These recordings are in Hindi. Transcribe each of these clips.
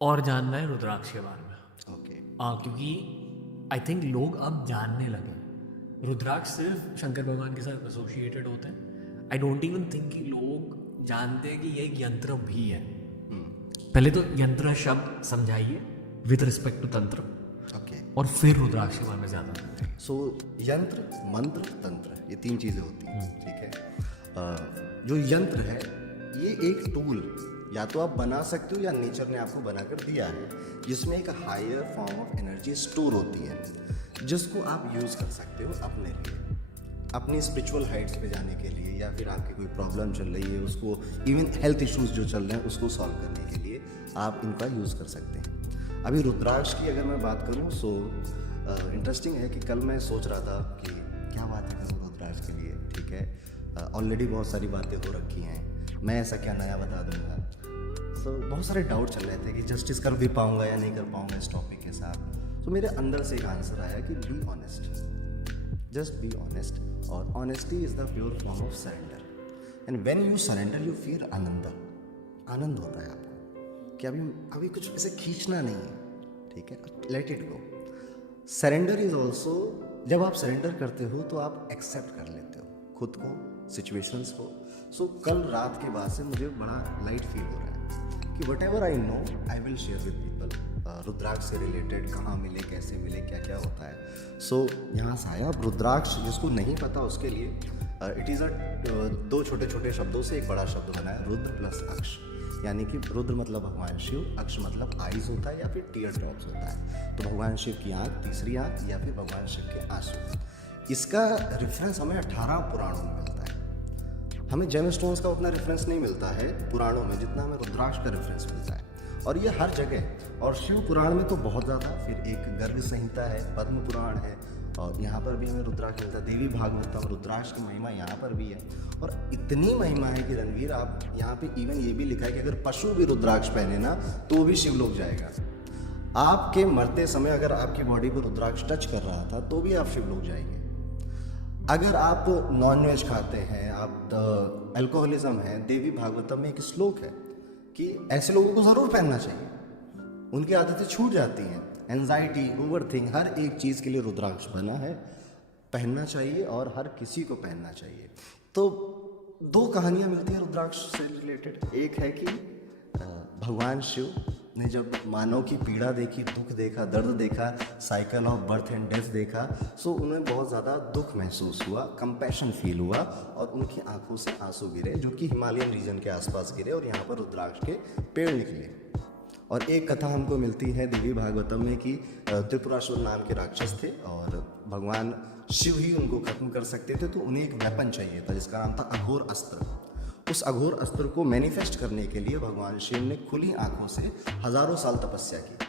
और जानना है रुद्राक्ष के बारे में। ओके। क्योंकि आई थिंक लोग अब जानने लगे रुद्राक्ष सिर्फ शंकर भगवान के साथ एसोसिएटेड होते हैं। आई डोंट इवन थिंक कि लोग जानते हैं कि ये एक यंत्र भी है। पहले तो यंत्र शब्द समझाइए विद रिस्पेक्ट टू तंत्र, ओके। और फिर रुद्राक्ष के बारे में ज़्यादा जानते सो यंत्र, मंत्र, तंत्र, ये 3 चीज़ें होती हैं, ठीक है। जो यंत्र है ये एक टूल या तो आप बना सकते हो या नेचर ने आपको बनाकर दिया है, जिसमें एक higher form of energy store होती है, जिसको आप यूज़ कर सकते हो अपने लिए, अपनी स्पिरिचुअल हाइट्स पे जाने के लिए, या फिर आपकी कोई प्रॉब्लम चल रही है उसको, इवन हेल्थ इश्यूज जो चल रहे हैं उसको सॉल्व करने के लिए आप इनका यूज़ कर सकते हैं। अभी रुद्राक्ष की अगर मैं बात करूँ सो इंटरेस्टिंग है कि कल मैं सोच रहा था कि क्या बात करूँ रुद्राक्ष के लिए, ठीक है। ऑलरेडी बहुत सारी बातें हो रखी हैं, मैं ऐसा क्या नया बता दूंगा। सो बहुत सारे डाउट चल रहे थे कि जस्टिस कर भी पाऊंगा या नहीं कर पाऊंगा इस टॉपिक के साथ। तो मेरे अंदर से एक आंसर आया कि be honest, just be honest, और honesty is the pure form of surrender. And when you surrender you feel आनंद होता है आपको कि अभी कुछ ऐसे खींचना नहीं है, ठीक है, let it go. Surrender is also, जब आप सरेंडर करते हो तो आप एक्सेप्ट कर लेते हो खुद को, सिचुएशंस को। सो कल रात के बाद से मुझे बड़ा लाइट फील हो रहा है कि whatever I know I will share with people. Rudraksha से रिलेटेड कहाँ मिले, कैसे मिले, क्या क्या होता है। सो यहाँ से आया। अब रुद्राक्ष जिसको नहीं पता उसके लिए इट इज़ 2 छोटे छोटे शब्दों से एक बड़ा शब्द बना है, रुद्र प्लस अक्ष। यानी कि रुद्र मतलब भगवान शिव, अक्ष मतलब आइज होता है या फिर टीयर ड्रॉप्स होता है। तो भगवान शिव की आँख, तीसरी आँख, या फिर भगवान शिव के आंसू। इसका रेफरेंस हमें 18 पुराणों में मिलता है। हमें जेम स्टोन्स का उतना रेफरेंस नहीं मिलता है पुराणों में जितना हमें रुद्राक्ष का रेफरेंस मिलता है, और ये हर जगह। और शिव पुराण में तो बहुत ज़्यादा, फिर एक गर्ग संहिता है, पद्म पुराण है, और यहाँ पर भी हमें रुद्राक्ष मिलता है। देवी भागवतम, रुद्राक्ष की महिमा यहाँ पर भी है। और इतनी महिमा है कि रणवीर, आप यहाँ पे इवन ये भी लिखा है कि अगर पशु भी रुद्राक्ष पहने ना तो भी शिवलोक जाएगा। आपके मरते समय अगर आपकी बॉडी को रुद्राक्ष टच कर रहा था तो भी आप शिवलोक जाएंगे। अगर आप नॉनवेज खाते हैं, आप अल्कोहलिज्म है, देवी भागवतम में एक श्लोक है कि ऐसे लोगों को ज़रूर पहनना चाहिए, उनकी आदतें छूट जाती हैं। एंजाइटी, ओवरथिंक, हर एक चीज़ के लिए रुद्राक्ष बना है, पहनना चाहिए और हर किसी को पहनना चाहिए। तो 2 कहानियाँ मिलती हैं रुद्राक्ष से रिलेटेड। एक है कि भगवान शिव ने जब मानव की पीड़ा देखी, दुख देखा, दर्द देखा, cycle of birth and death देखा, सो उन्हें बहुत ज़्यादा दुख महसूस हुआ, कंपैशन फील हुआ, और उनकी आंखों से आंसू गिरे, जो कि हिमालयन रीजन के आसपास गिरे, और यहाँ पर रुद्राक्ष के पेड़ निकले। और एक कथा हमको मिलती है देवी भागवतम में कि त्रिपुरासुर नाम के राक्षस थे, और भगवान शिव ही उनको खत्म कर सकते थे, तो उन्हें एक वेपन चाहिए था जिसका नाम था अघोर अस्त्र। उस अघोर अस्त्र को मैनिफेस्ट करने के लिए भगवान शिव ने खुली आंखों से हजारों साल तपस्या की,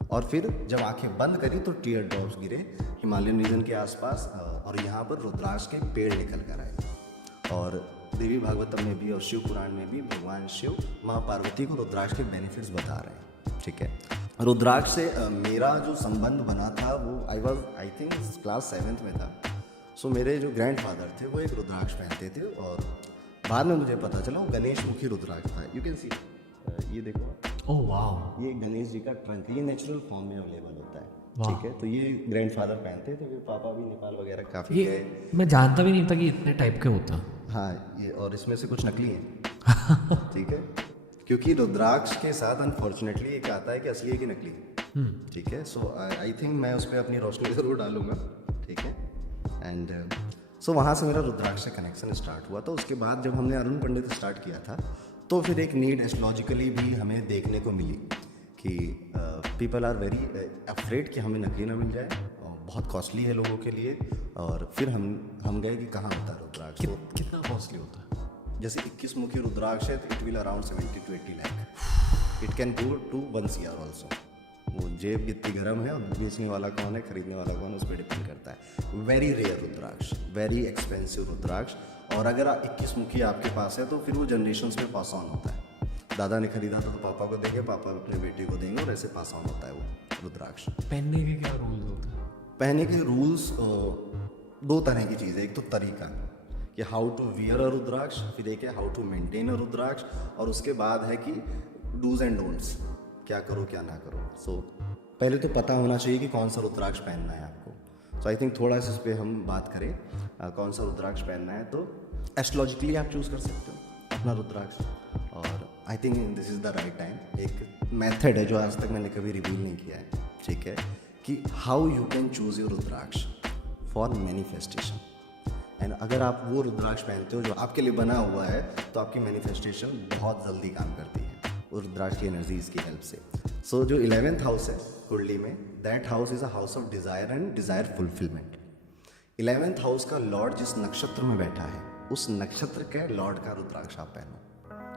और फिर जब आंखें बंद करी तो टीयर ड्रॉप्स गिरे हिमालयन रीजन के आसपास, और यहाँ पर रुद्राक्ष के पेड़ निकल कर आए। और देवी भागवतम में भी और शिव पुराण में भी भगवान शिव माँ पार्वती को रुद्राक्ष के बेनिफिट्स बता रहे हैं, ठीक है। रुद्राक्ष से मेरा जो संबंध बना था वो आई थिंक क्लास 7th में था। सो मेरे जो ग्रैंडफादर थे वो एक रुद्राक्ष पहनते थे, और बाद में मुझे पता चला वो गणेश मुखी रुद्राक्ष था। यू कैन सी, ये देखो, ओह वाह, ये गणेश जी का ट्रंक, ये नेचुरल फॉर्म में अवेलेबल होता है, ठीक है। तो ये ग्रैंडफादर पहनते थे, फिर पापा भी नेपाल वगैरह काफ़ी ये गए। मैं जानता भी नहीं था कि इतने टाइप के होता। हाँ, ये, और इसमें से कुछ नकली हैं, ठीक है, क्योंकि रुद्राक्ष के साथ अनफॉर्चुनेटली एक आता है कि असली है कि नकली है, ठीक है। सो आई थिंक मैं उस पर अपनी रोशनी ज़रूर डालूंगा, ठीक है। एंड सो वहाँ से मेरा रुद्राक्ष से कनेक्शन स्टार्ट हुआ। तो उसके बाद जब हमने अरुण पंडित स्टार्ट किया था तो फिर एक नीड एस्ट्रोलॉजिकली भी हमें देखने को मिली कि पीपल आर वेरी अफ्रेड कि हमें नकली ना मिल जाए, और बहुत कॉस्टली है लोगों के लिए। और फिर हम गए कि कहाँ होता है रुद्राक्ष। कितना कॉस्टली होता है? जैसे 21 मुखी रुद्राक्ष है तो it will around 70 to 80 lakh. It can go to 1 CR also. वो जेब कितनी गर्म है और बेचने वाला कौन है, खरीदने वाला कौन है, उस पर डिपेंड करता है। वेरी रेयर रुद्राक्ष, वेरी एक्सपेंसिव रुद्राक्ष। और अगर 21 मुखी आपके पास है तो फिर वो जनरेशन्स में पास ऑन होता है। दादा ने खरीदा था तो पापा को देंगे, पापा अपने बेटे को देंगे, और ऐसे पास ऑन होता है वो रुद्राक्ष। पहनने के क्या रूल्स होते हैं? पहनने के रूल्स 2 तरह की चीज़ है। एक तो तरीका कि हाउ टू वियर अ रुद्राक्ष, फिर एक है how to maintain a rudraksha, और उसके बाद है कि डूज एंड डोंट्स, क्या करो क्या ना करो। सो पहले तो पता होना चाहिए कि कौन सा रुद्राक्ष पहनना है आपको। सो आई थिंक थोड़ा सा इस पर हम बात करें कौन सा रुद्राक्ष पहनना है। तो एस्ट्रोलॉजिकली आप चूज़ कर सकते हो अपना रुद्राक्ष, और I think this is the right time. एक मेथड है जो आज तक मैंने कभी रिवील नहीं किया है, ठीक है, कि how you can choose your rudraksha for manifestation. And अगर आप वो रुद्राक्ष पहनते हो जो आपके लिए बना हुआ है, तो आपकी मैनिफेस्टेशन बहुत जल्दी काम करती है वो रुद्राक्ष की एनर्जीज की हेल्प से। सो जो 11th हाउस है कुंडली में, that house is a house of desire and desire fulfilment. 11th house का लॉर्ड जिस नक्षत्र में बैठा है, उस नक्षत्र के लॉर्ड का रुद्राक्ष आप पहनो,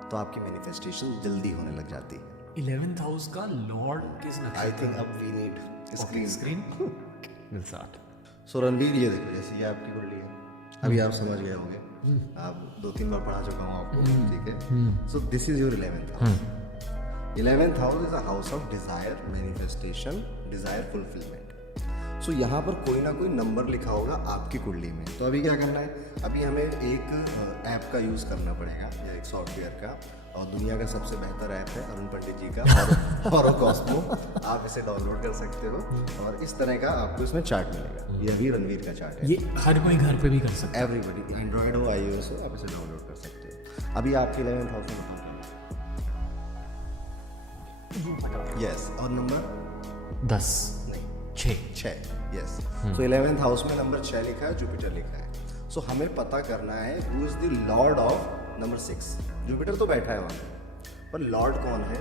तो आपकी मैनिफेस्टेशन जल्दी होने लग जाती है। 11th हाउस का लॉर्ड किस आई नक्षत्र? थिंक अब वी नीड स्क्रीन। सो रणवीर, ये देखो, जैसे ये आपकी कुंडली है, अभी आप समझ गए होंगे, आप 2-3 बार पढ़ा चुका हूँ आपको, ठीक है। So this is your 11th house. 11th house is a house of desire, manifestation, desire fulfilment. So यहाँ पर कोई ना कोई नंबर लिखा होगा आपकी कुंडली में। तो अभी क्या करना है, अभी हमें एक ऐप का यूज़ करना पड़ेगा, या एक सॉफ्टवेयर का, और दुनिया का सबसे बेहतर ऐप है अरुण पंडित जी का हॉरोकॉस्मो। आप इसे डाउनलोड कर सकते हो और इस तरह का आपको इसमें चार्ट मिलेगा। ये भी रणवीर का चार्ट है। ये हर कोई घर पे भी कर सकता एवरीबडी, एंड्रॉयड हो iOS हो, आप इसे डाउनलोड कर सकते हो। अभी आपके 11th हाउस में यस, और नंबर है। 10 नहीं 6 यस। सो 11th हाउस में नंबर 6 लिखा है, जुपिटर लिखा है। सो हमें पता करना है who is the Lord of number 6। Jupiter तो बैठा है वहाँ पे, पर लॉर्ड कौन है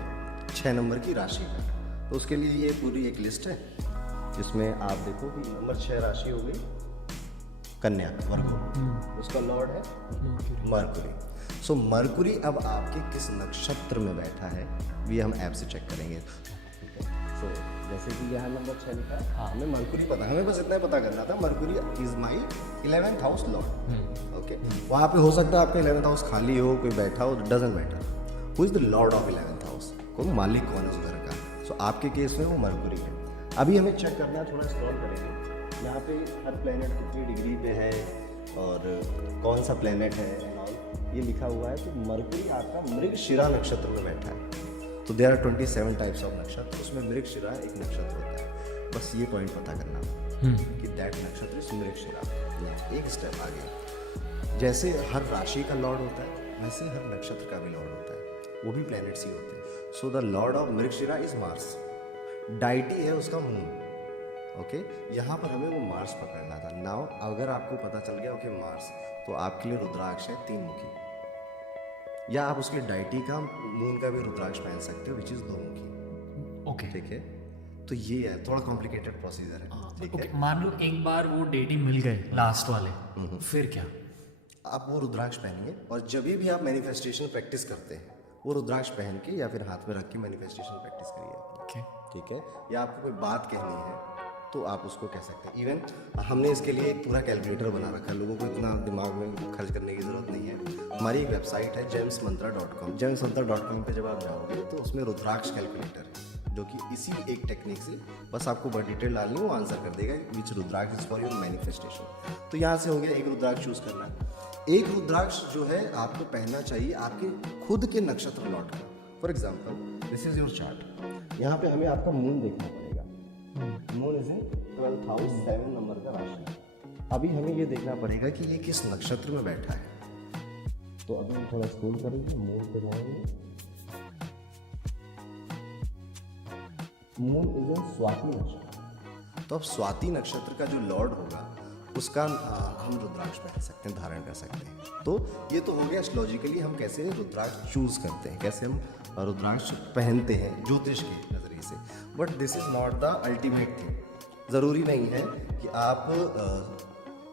6 नंबर की राशि का। तो उसके लिए ये पूरी एक लिस्ट है, जिसमें आप देखो कि नंबर 6 राशि हो गई कन्या, वर्गो, उसका लॉर्ड है मरकुरी। सो मरकुरी अब आपके किस नक्षत्र में बैठा है, ये हम ऐप से चेक करेंगे। सो जैसे कि यहाँ नंबर 6 लिखा है, हाँ, हमें मरकुरी पता है, हमें बस इतना ही पता करना था, Mercury is my 11th house Lord. Okay, वहाँ पे हो सकता है आपका 11th हाउस खाली हो, कोई बैठा हो, doesn't matter. Who is the Lord of 11th house, कौन मालिक कौन है उस घर का। सो आपके केस में वो मरकुरी है। अभी हमें चेक करना है, थोड़ा स्क्रॉल करेंगे, यहाँ पे हर प्लेनेट कितनी डिग्री पे है और कौन सा प्लेनेट है एंड ऑल, ये लिखा हुआ है। तो मरकुरी आपका मृगशिरा नक्षत्र में बैठा है। तो देयर आर 27 टाइप्स ऑफ नक्षत्र, उसमें मृगशिरा एक नक्षत्र होता है। बस ये पॉइंट पता करना कि दैट नक्षत्र इज मृगशिरा। एक स्टेप आगे, जैसे हर राशि का लॉर्ड होता है, वैसे हर नक्षत्र का भी लॉर्ड होता है, वो भी प्लैनेट्स ही होते हैं। So the Lord of Mrigashira is Mars, deity है उसका मून। ओके, यहाँ पर हमें वो मार्स पकड़ना था। नाउ अगर आपको पता चल गया ओके मार्स, तो आपके लिए रुद्राक्ष है 3 मुखी, या आप उसके लिए डाइटी का मून का भी रुद्राक्ष पहन सकते हो, विच इज 2 मुखी। ओके ठीक है, तो ये है, थोड़ा कॉम्प्लिकेटेड प्रोसीजर है, ठीक है। ओके, मान लो एक बार वो डेटिंग मिल गए लास्ट वाले, फिर क्या? आप वो रुद्राक्ष पहनिए, और जब भी आप मैनिफेस्टेशन प्रैक्टिस करते हैं, वो रुद्राक्ष पहन के या फिर हाथ में रख के मैनिफेस्टेशन प्रैक्टिस करिए, ओके, ठीक है। या आपको कोई बात कहनी है तो आप उसको कह सकते हैं। इवन हमने इसके लिए एक पूरा कैलकुलेटर बना रखा है, लोगों को इतना दिमाग में खर्च करने की ज़रूरत नहीं है। हमारी एक वेबसाइट है gemsmantra.com। gemsmantra.com पे जब आप जाओगे तो उसमें रुद्राक्ष कैलकुलेटर है, जो कि इसी एक टेक्निक से बस आपको बहुत डिटेल डालनी है, वो आंसर कर देगा विच रुद्राक्ष इज फॉर योर मैनिफेस्टेशन। तो यहाँ से हो गया एक रुद्राक्ष चूज़ करना। एक रुद्राक्ष जो है आपको पहनना चाहिए आपके खुद के नक्षत्र लॉट का। For example this is your chart, यहाँ पे हमें आपका मून देखना पड़ेगा। Moon is in 12th house, 7 number का राशि। अभी हमें ये देखना पड़ेगा कि ये किस नक्षत्र में बैठा है। तो अभी हम थोड़ा स्क्रॉल करेंगे, मून पे जाएंगे, मून इज इन स्वाति नक्षत्र। तो अब स्वाति नक्षत्र का जो लॉर्ड होगा उसका हम रुद्राक्ष पहन सकते हैं, धारण कर सकते हैं। तो ये तो हो गया एस्ट्रोलॉजिकली हम कैसे रुद्राक्ष चूज करते हैं, कैसे हम रुद्राक्ष पहनते हैं ज्योतिष के नज़रिए से। But this is not the ultimate thing. ज़रूरी नहीं है कि आप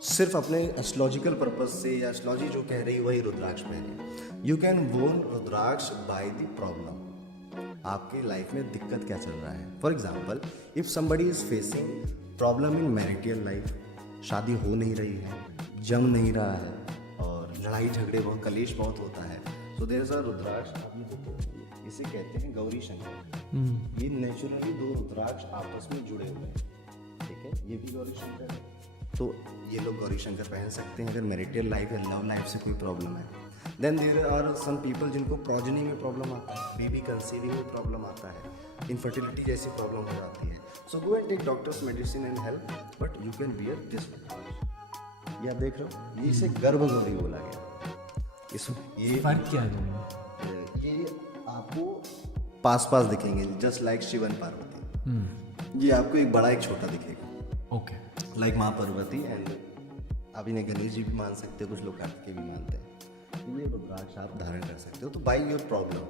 सिर्फ अपने एस्ट्रोलॉजिकल पर्पज से या एस्ट्रोलॉजी जो कह रही है वही रुद्राक्ष पहने। यू कैन वोन रुद्राक्ष बाय द प्रॉब्लम, आपके लाइफ में दिक्कत क्या चल रहा है। For example if somebody is facing problem in marital life, शादी हो नहीं रही है, जम नहीं रहा है, और लड़ाई झगड़े बहुत, कलेश बहुत होता है, सो देयर इज अ रुद्राक्ष। आप ये देखो, इसे कहते हैं गौरी शंकर। ये नेचुरली 2 रुद्राक्ष आपस में जुड़े हुए हैं, ठीक है। ये भी गौरी शंकर है, तो ये लोग गौरी शंकर पहन सकते हैं अगर मैरिटल लाइफ या लव लाइफ से कोई प्रॉब्लम है। Then there are some people जिनको प्रोजनी में प्रॉब्लम आता है, बेबी कंसीविंग में प्रॉब्लम आता है, इनफर्टिलिटी जैसी प्रॉब्लम हो जाती है. So go and take doctors medicine and help, but you can bear this. ये आप देख रहे हो, ये इसे गर्भगौरी बोला गया. इसमें ये फर्क क्या है दोनों? ये आपको पास पास दिखेंगे, just like Shiva and Parvati. ये आपको एक बड़ा एक छोटा दिखेगा, ओके. लाइक माँ पार्वती. एंड आप इन्हें गणेश जी भी मान सकते हो, कुछ लोग कार्तिकेय भी मानते हैं. ये रुद्राक्ष आप धारण कर सकते हो तो बाई योर प्रॉब्लम.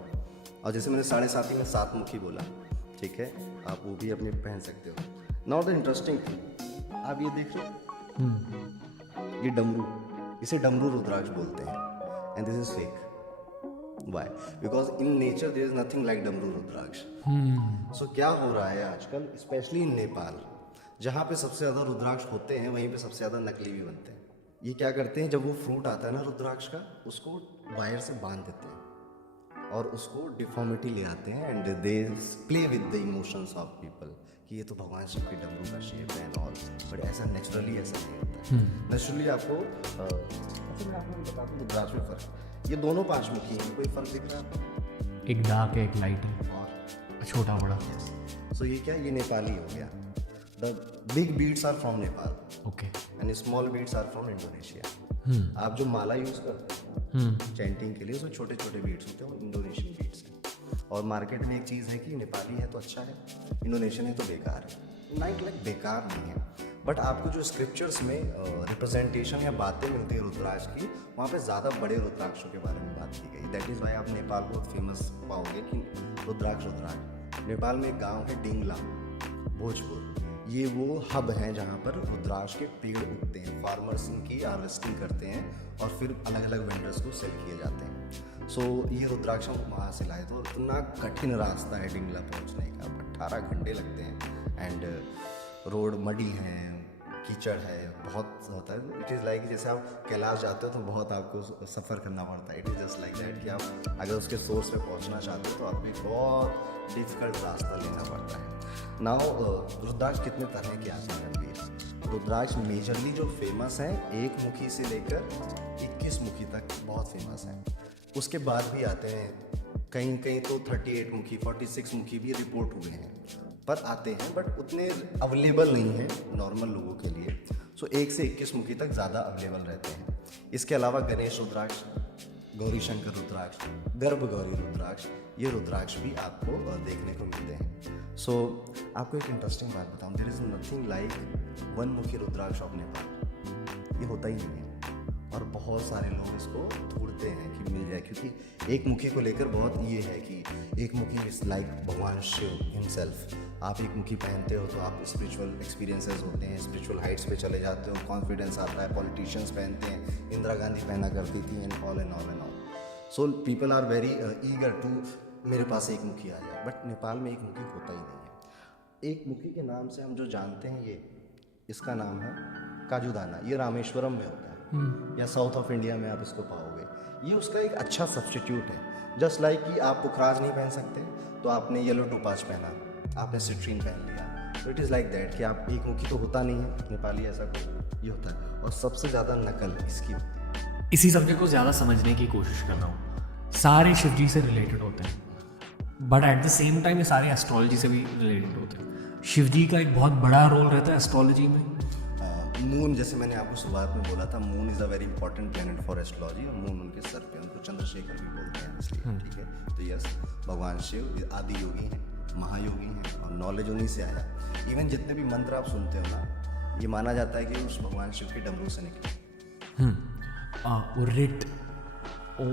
और जैसे मैंने 7.5 में 7 मुखी बोला, ठीक है, आप वो भी अपने पहन सकते हो. नाउ द इंटरेस्टिंग थिंग, आप ये देख रहे हो, ये डमरू, इसे डमरू रुद्राक्ष बोलते हैं. And this is fake. Why? Because in nature there is nothing like डमरू रुद्राक्ष. So क्या हो रहा है आजकल, स्पेशली इन नेपाल, जहाँ पे सबसे ज़्यादा रुद्राक्ष होते हैं, वहीं पे सबसे ज़्यादा नकली भी बनते हैं. ये क्या करते हैं, जब वो फ्रूट आता है ना रुद्राक्ष का, उसको वायर से बांध देते हैं और उसको डिफॉर्मिटी ले आते हैं. And they play with the emotions of people कि ये तो भगवान शिव की डमरू का शेप है एंड ऑल. बट ऐसा नेचुरली ऐसा नहीं होता है. नेचुरली आपको मैं आपको बता दूँ रुद्राक्ष में फ़र्क. ये दोनों 5 मुखी हैं, कोई फ़र्क दिख रहा है आपको? एक डार्क है, एक लाइट है, और छोटा बड़ा. सो ये क्या, ये नेपाली हो गया. The big beads are from Nepal okay. And small beads are from Indonesia. आप जो माला यूज़ करते हैं चैंटिंग के लिए, उसमें छोटे छोटे बीड्स होते हैं, वो इंडोनेशियन बीड्स हैं. और मार्केट में एक चीज़ है कि नेपाली है तो अच्छा है, इंडोनेशियन है तो बेकार है. नाइट लाइक बेकार नहीं है, बट आपको जो स्क्रिप्चर्स में रिप्रेजेंटेशन या बातें मिलती है रुद्राक्ष की, वहाँ पे ज़्यादा बड़े रुद्राक्षों के बारे में बात की गई. दैट इज़ वाई आप नेपाल बहुत फेमस पाओगे कि रुद्राक्ष. नेपाल में एक गांव है डिंगला, भोजपुर. ये वो हब हैं जहाँ पर रुद्राक्ष के पेड़ उगते हैं. फार्मर्स इनकी हार्वेस्टिंग करते हैं और फिर अलग अलग वेंडर्स को सेल किए जाते हैं. सो ये रुद्राक्ष हम वहाँ से लाए, तो इतना कठिन रास्ता है डिंगला पहुँचने का, 18 घंटे लगते हैं. एंड रोड मडी है, कीचड़ है, बहुत होता है. इट इज़ लाइक जैसे आप कैलाश जाते हो तो बहुत आपको सफ़र करना पड़ता है. It is just like that कि आप अगर उसके सोर्स पे पहुंचना चाहते हो तो आपको एक बहुत डिफ़िकल्ट रास्ता लेना पड़ता है. नाउ रुद्राक्ष कितने तरह के आते हैं रणवीर? रुद्राक्ष मेजरली जो फेमस हैं, 1 मुखी से लेकर 21 मुखी तक बहुत फेमस हैं. उसके बाद भी आते हैं कहीं कहीं तो 38 मुखी 46 मुखी भी रिपोर्ट हुए हैं, पर आते हैं, बट उतने अवेलेबल नहीं हैं नॉर्मल लोगों के लिए. सो 1 से 21 मुखी तक ज़्यादा अवेलेबल रहते हैं. इसके अलावा गणेश रुद्राक्ष, गौरी शंकर रुद्राक्ष, गर्भ गौरी रुद्राक्ष, ये रुद्राक्ष भी आपको देखने को मिलते हैं. सो आपको एक इंटरेस्टिंग बात बताऊँ, देयर इज़ नथिंग लाइक 1 मुखी रुद्राक्ष ऑफ नेपाल. ये होता ही नहीं है, और बहुत सारे लोग इसको ढूंढते हैं कि मिल जाए, क्योंकि 1 मुखी को लेकर बहुत ये है कि 1 मुखी इज़ लाइक भगवान शिव हिमसेल्फ. आप 1 मुखी पहनते हो तो आप स्पिरिचुअल एक्सपीरियंसेस होते हैं, स्पिरिचुअल हाइट्स पे चले जाते हो, कॉन्फिडेंस आता है. पॉलिटिशियंस पहनते हैं, इंदिरा गांधी पहना करती थी, and all and all and all. So people are very eager to मेरे पास 1 मुखी आ जाए, बट नेपाल में 1 मुखी होता ही नहीं है. 1 मुखी के नाम से हम जो जानते हैं, ये इसका नाम है काजूदाना. ये रामेश्वरम में होता है या साउथ ऑफ इंडिया में आप इसको पाओगे. ये उसका एक अच्छा सब्स्टिट्यूट है. जस्ट लाइक कि आप पुखराज नहीं पहन सकते तो आपने येलो टोपाज पहना, आपने सिट्रीन पहन लिया. तो इट इज़ लाइक दैट कि आप 1 मुखी तो होता नहीं है नेपाली ऐसा कोई, ये होता है. और सबसे ज़्यादा नकल इसकी होती है. इसी सब्जेक्ट को ज़्यादा समझने की कोशिश कर रहा हूँ. सारे शिवजी से रिलेटेड होते हैं, but at the same time ये सारे एस्ट्रोलॉजी से भी रिलेटेड होते हैं. शिवजी का एक बहुत बड़ा रोल रहता है एस्ट्रोलॉजी में. मून, जैसे मैंने आपको शुरुआत में बोला था, moon is a very important planet for astrology. और मून उनके सर पे, उनको चंद्रशेखर भी बोलते हैं इसलिए, ठीक है. तो यस, भगवान शिव आदि योगी हैं, महायोगी हैं, और नॉलेज उन्हीं से आया. इवन जितने भी मंत्र आप सुनते हो ना, ये माना जाता है कि उस भगवान शिव के डमरू से निकले. वो रिट, वो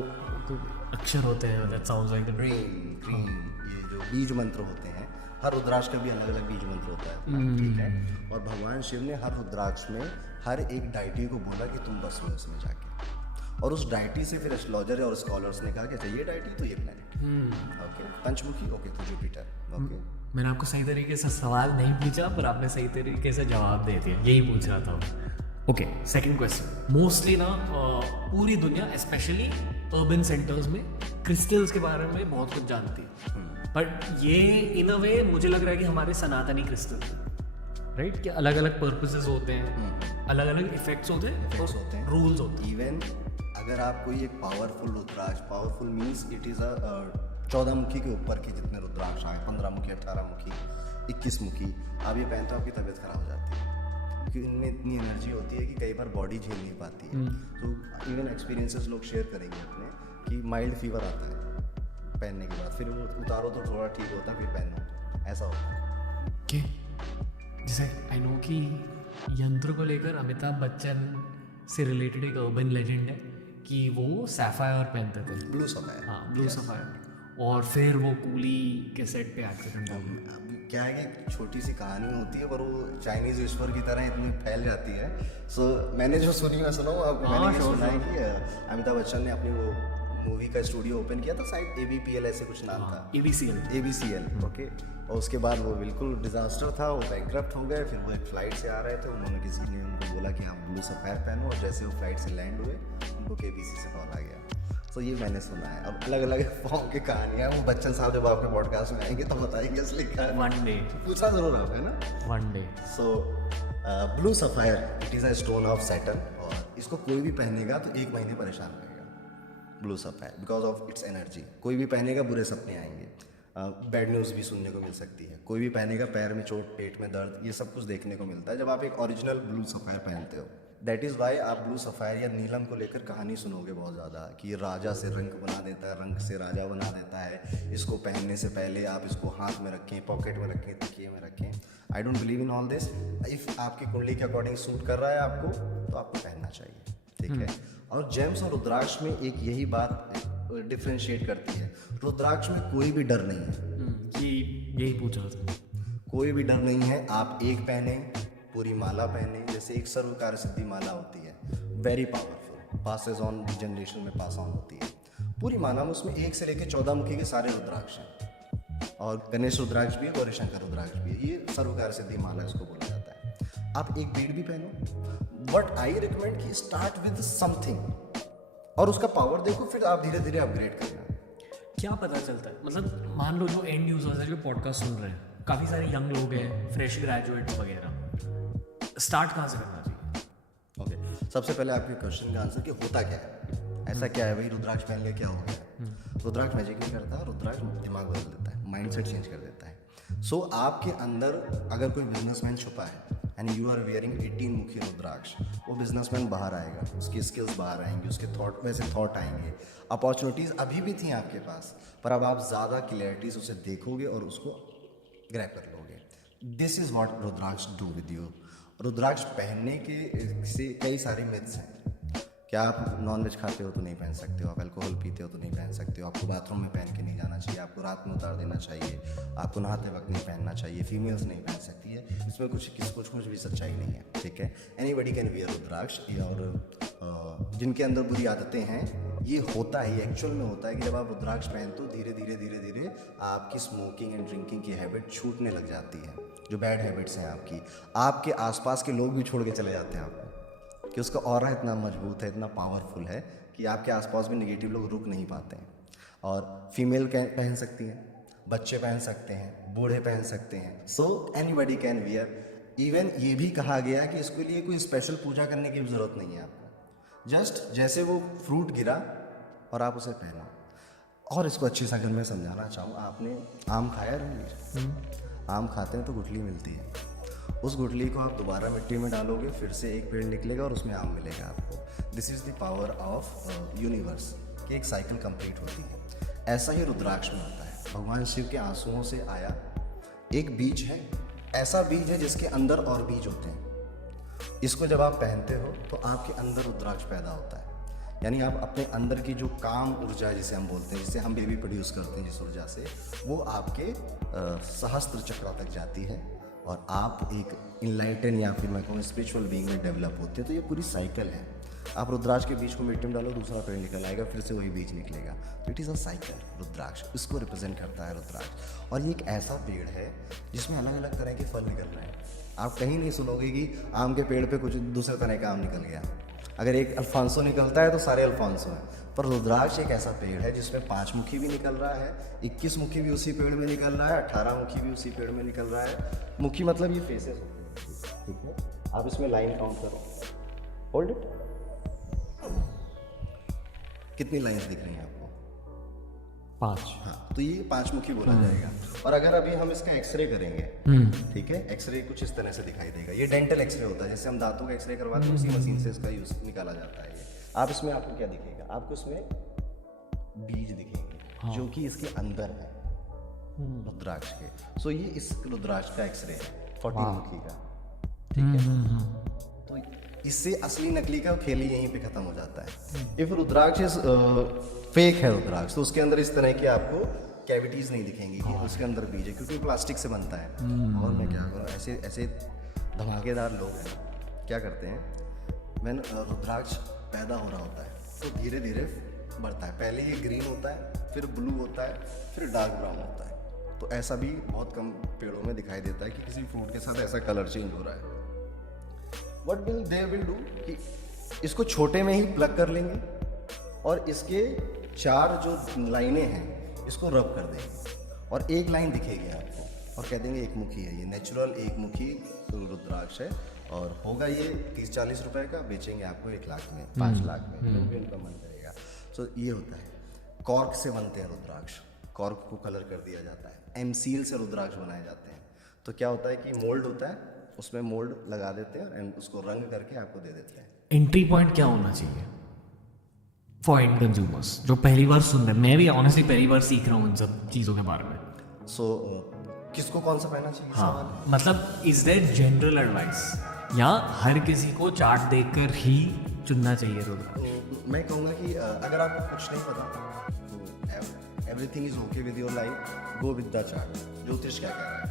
तो अक्षर होते हैं, that sounds like the dream. ये जो बीज मंत्र होते हैं, हर रुद्राक्ष का भी अलग अलग बीज मंत्र होता है, ठीक है. और भगवान शिव ने हर रुद्राक्ष में हर एक डाइटी को बोला कि तुम बसो इसमें जाके. और उस डाइटी से फिर एस्ट्रोलॉजर और स्कॉलर्स ने कहा कि अच्छा ये डाइटी तो ये प्लैनेट, ओके, पंचमुखी, ओके, तो जुपिटर, ओके. मैंने आपको सही तरीके से सवाल नहीं पूछा, पर आपने सही तरीके से जवाब दे दिया. यही पूछ रहा था. Okay, second question. मोस्टली ना पूरी दुनिया, स्पेशली अर्बन सेंटर्स में, क्रिस्टल्स के बारे में बहुत कुछ जानती है. बट ये इन अ वे मुझे लग रहा है कि हमारे सनातनी क्रिस्टल, राइट, कि अलग अलग पर्पसेस होते हैं, अलग अलग इफेक्ट्स होते हैं, रूल्स होते हैं. इवन अगर आप कोई एक powerful rudraksha, powerful means it is a 14 मुखी के ऊपर के जितने रुद्राक्ष आए, 15 मुखी, 18 मुखी, 21 मुखी, आप ये पहनते हो आपकी तबीयत खराब हो जाती है, क्योंकि इनमें इतनी एनर्जी होती है कि कई बार बॉडी झेल नहीं पाती है। तो इवन एक्सपीरियंसेस लोग शेयर करेंगे अपने कि माइल्ड फीवर आता है पहनने के बाद, फिर वो उतारो तो थोड़ा ठीक होता है, फिर पहनो, ऐसा होता है। कि जैसे आई नो कि यंत्र को लेकर अमिताभ बच्चन से रिलेटेड एक अर्बन लेजेंड है कि वो सैफायर पहनते थे। ब्लू सफायर, हाँ, ब्लू सफायर, और फिर वो कूली के सेट पे एक्सीडेंट हो गया। अब क्या है कि छोटी सी कहानी होती है पर वो चाइनीज ईश्वर की तरह इतनी फैल जाती है। सो मैंने जो सुनी मैं सुनाऊँ, अब मैंने ये सुना है कि अमिताभ बच्चन ने अपनी वो मूवी का स्टूडियो ओपन किया था, शायद ABPL ऐसे कुछ नाम था, ABCL, ओके। और उसके बाद वो बिल्कुल डिजास्टर था, वो बैंकक्रप्ट हो गए। फिर वो एक फ्लाइट से आ रहे थे, उन्होंने किसी ने उनको बोला कि आप ब्लू सफायर पहनो, और जैसे वो फ्लाइट से लैंड हुए उनको KBC से कॉल आ गया। सो ये मैंने सुना है। और अलग अलग फॉर्म की कहानियाँ, वो बच्चन साहब जब आपके पॉडकास्ट में आएंगे तो बताएंगे असली कहानी। वन डे पूछा जरूर आप, है ना, one day. So blue sapphire it is a stone of Saturn, और इसको कोई भी पहनेगा तो 1 महीने परेशान रहेगा। Blue sapphire because of its energy. कोई भी पहनेगा बुरे सपने आएंगे, बैड न्यूज़ भी सुनने को मिल सकती है। कोई भी पहनेगा पैर में चोट, पेट में दर्द, ये सब कुछ देखने को मिलता है जब आप एक ओरिजिनल ब्लू सफायर पहनते हो। दैट इज़ वाई आप ब्लू सफायर या नीलम को लेकर कहानी सुनोगे बहुत ज़्यादा, कि ये राजा से रंक बना देता है, रंक से राजा बना देता है। इसको पहनने से पहले आप इसको हाथ में रखें, पॉकेट में रखें, तकिए में रखें। I don't believe in all this. If आपकी कुंडली के अकॉर्डिंग सूट कर रहा है आपको, तो आपको पहनना चाहिए, ठीक है। और जेम्स और रुद्राक्ष में एक यही बात डिफ्रेंशिएट करती है, रुद्राक्ष में कोई भी डर नहीं है। कि यही पूछ रहा था, कोई भी डर नहीं है। आप एक पहने, पूरी माला पहने, जैसे एक सर्वकार सिद्धि माला होती है, very powerful, passes on generation में पास ऑन होती है। पूरी माला में उसमें 1 से लेकर 14 मुखी के सारे रुद्राक्ष हैं, और गणेश रुद्राक्ष भी है, गौरी शंकर रुद्राक्ष भी है। ये सर्वकार सिद्धि माला इसको बोला जाता है। आप एक बीड भी पहनो, बट आई रिकमेंड कि स्टार्ट विद समथिंग, और उसका पावर देखो, फिर आप धीरे धीरे अपग्रेड करना। क्या पता चलता है, मतलब मान लो जो एंड यूजर्स है जो पॉडकास्ट सुन रहे हैं, काफ़ी सारे यंग लोग हैं, फ्रेश ग्रेजुएट वगैरह, स्टार्ट कहाँ से करना चाहिए? ओके, सबसे पहले आपके क्वेश्चन का आंसर कि होता क्या है, ऐसा क्या है भाई रुद्राक्ष पहन के क्या हो गया। रुद्राक्ष मैजिक नहीं करता, रुद्राक्ष दिमाग बदल देता है, माइंडसेट चेंज कर देता है। सो आपके अंदर अगर कोई बिजनेसमैन छुपा है एंड यू आर वेयरिंग 18 मुखी रुद्राक्ष, वो बिजनेसमैन बाहर आएगा, उसकी स्किल्स बाहर आएंगी, उसके थॉट वैसे थॉट आएंगे। अपॉर्चुनिटीज़ अभी भी थी आपके पास, पर अब आप ज़्यादा क्लैरिटी से उसे देखोगे और उसको ग्रैब कर लोगे। This is what rudraksha do with you. Rudraksha पहनने के से कई सारे मिथ्स हैं। क्या आप नॉनवेज खाते हो तो नहीं पहन सकते हो, आप अल्कोहल पीते हो तो नहीं पहन सकते हो, आपको बाथरूम में पहन के नहीं जाना चाहिए, आपको रात में उतार देना चाहिए, आपको नहाते वक्त नहीं पहनना चाहिए, फीमेल्स नहीं पहन सकती है। इसमें कुछ भी सच्चाई नहीं है, ठीक है। एनीबडी कैन वियर रुद्राक्ष। और जिनके अंदर बुरी आदतें हैं, ये होता है, ये एक्चुअल में होता है कि जब आप रुद्राक्ष पहनते हो धीरे धीरे धीरे धीरे आपकी स्मोकिंग एंड ड्रिंकिंग की हैबिट छूटने लग जाती है। जो बैड हैबिट्स हैं आपकी, आपके आसपास के लोग भी छोड़ के चले जाते हैं आपको, कि उसका ऑरा इतना मजबूत है, इतना पावरफुल है कि आपके आसपास भी नेगेटिव लोग रुक नहीं पाते हैं। और फीमेल पहन सकती हैं, बच्चे पहन सकते हैं, बूढ़े पहन सकते हैं। So anybody can wear. Even ये भी कहा गया कि इसके लिए कोई स्पेशल पूजा करने की भी ज़रूरत नहीं है आपको, जस्ट जैसे वो फ्रूट गिरा और आप उसे पहनो। और इसको अच्छे से अगर मैं समझाना चाहूँ, आपने आम खाया रणवीर? आम खाते हैं तो गुठली मिलती है, उस गुठली को आप दोबारा मिट्टी में डालोगे, फिर से एक पेड़ निकलेगा और उसमें आम मिलेगा आपको। This is the power of universe, कि एक साइकिल कंप्लीट होती है। ऐसा ही रुद्राक्ष में होता है। भगवान शिव के आंसुओं से आया एक बीज है, ऐसा बीज है जिसके अंदर और बीज होते हैं। इसको जब आप पहनते हो तो आपके अंदर रुद्राक्ष पैदा होता है, यानी आप अपने अंदर की जो काम ऊर्जा जिसे हम बोलते हैं, जिसे हम बेबी प्रोड्यूस करते हैं जिस ऊर्जा से, वो आपके सहस्त्र चक्र तक जाती है और आप एक इनलाइटन या फिर मैं कहूँ स्पिरिचुअल बीइंग में डेवलप होते हैं। तो ये पूरी साइकिल है। आप रुद्राक्ष के बीज को मिट्टी में डालो, दूसरा पेड़ निकल आएगा, फिर से वही बीज निकलेगा। तो इट इज़ अ साइकिल। रुद्राक्ष इसको रिप्रेजेंट करता है रुद्राक्ष। और ये एक ऐसा पेड़ है जिसमें अलग अलग तरह के फल निकल रहे हैं। आप कहीं नहीं सुनोगे कि आम के पेड़ पे कुछ दूसरे तरह का आम निकल गया। अगर एक अल्फांसो निकलता है तो सारे अल्फांसो हैं, पर रुद्राक्ष एक ऐसा पेड़ है जिसमें 5 मुखी भी निकल रहा है, 21 मुखी भी उसी पेड़ में निकल रहा है, 18 मुखी भी उसी पेड़ में निकल रहा है। मुखी मतलब ये फेसेस होते हैं, ठीक है। आप इसमें लाइन काउंट करो, होल्ड इट। कितनी लाइन्स दिख रही हैं आपको? 5। हाँ, तो ये 5 मुखी बोला जाएगा। और अगर अभी हम इसका एक्सरे करेंगे, ठीक है, एक्सरे कुछ इस तरह से दिखाई देगा। ये डेंटल एक्सरे होता है, जैसे हम दांतों का एक्सरे करवाते हैं उसी मशीन से इसका यूज निकाला जाता है। ये आप इसमें आपको क्या दिखेगा, आपको इसमें बीज दिखेंगे जो कि इसके अंदर है रुद्राक्ष के। सो ये इस रुद्राक्ष का एक्सरे है 14 मुखी का, ठीक है। तो इससे असली नकली का खेल ही यहीं पे खत्म हो जाता है। इफ रुद्राक्ष इज फेक है रुद्राक्ष, तो उसके अंदर इस तरह की आपको कैविटीज नहीं दिखेंगी कि उसके अंदर बीज है, क्योंकि प्लास्टिक से बनता है। और मैं क्या करूँ, ऐसे ऐसे धमाकेदार लोग हैं, क्या करते हैं, मैंने रुद्राक्ष पैदा हो रहा होता है तो धीरे धीरे बढ़ता है। पहले ये ग्रीन होता है, फिर ब्लू होता है, फिर डार्क ब्राउन होता है। तो ऐसा भी बहुत कम पेड़ों में दिखाई देता है कि किसी फ्रूट के साथ ऐसा कलर चेंज हो रहा है। What will they will do कि इसको छोटे में ही प्लग कर लेंगे और इसके 4 जो लाइनें हैं इसको रब कर देंगे और एक लाइन दिखेगी आपको और कह देंगे एक मुखी है। ये नेचुरल एक मुखी रुद्राक्ष है और होगा ये 30-40 रुपए का, बेचेंगे आपको 1 लाख में, 5 लाख में, जो भी उनका मन करेगा। सो ये होता है। कॉर्क से बनते हैं रुद्राक्ष, कॉर्क को कलर कर दिया जाता है। एमसील से रुद्राक्ष बनाए जाते हैं। तो क्या होता है कि मोल्ड होता है, उसमें मोल्ड लगा देते हैं एंड उसको रंग करके आपको दे देते हैं। एंट्री पॉइंट क्या होना चाहिए फॉर एंड कंज्यूमर्स जो पहली बार सुन रहे हैं? मैं भी ऑनेस्टली पहली बार सीख रहा हूँ इन सब चीज़ों के बारे में। सो किसको कौन सा पहनना चाहिए? हाँ, मतलब इज देयर जनरल एडवाइस या हर किसी को चार्ट देखकर ही चुनना चाहिए रुद्राक्ष? मैं कहूँगा कि अगर आपको कुछ नहीं पता तो everything is okay with your life, go with the chart. ज्योतिष क्या कह रहा है,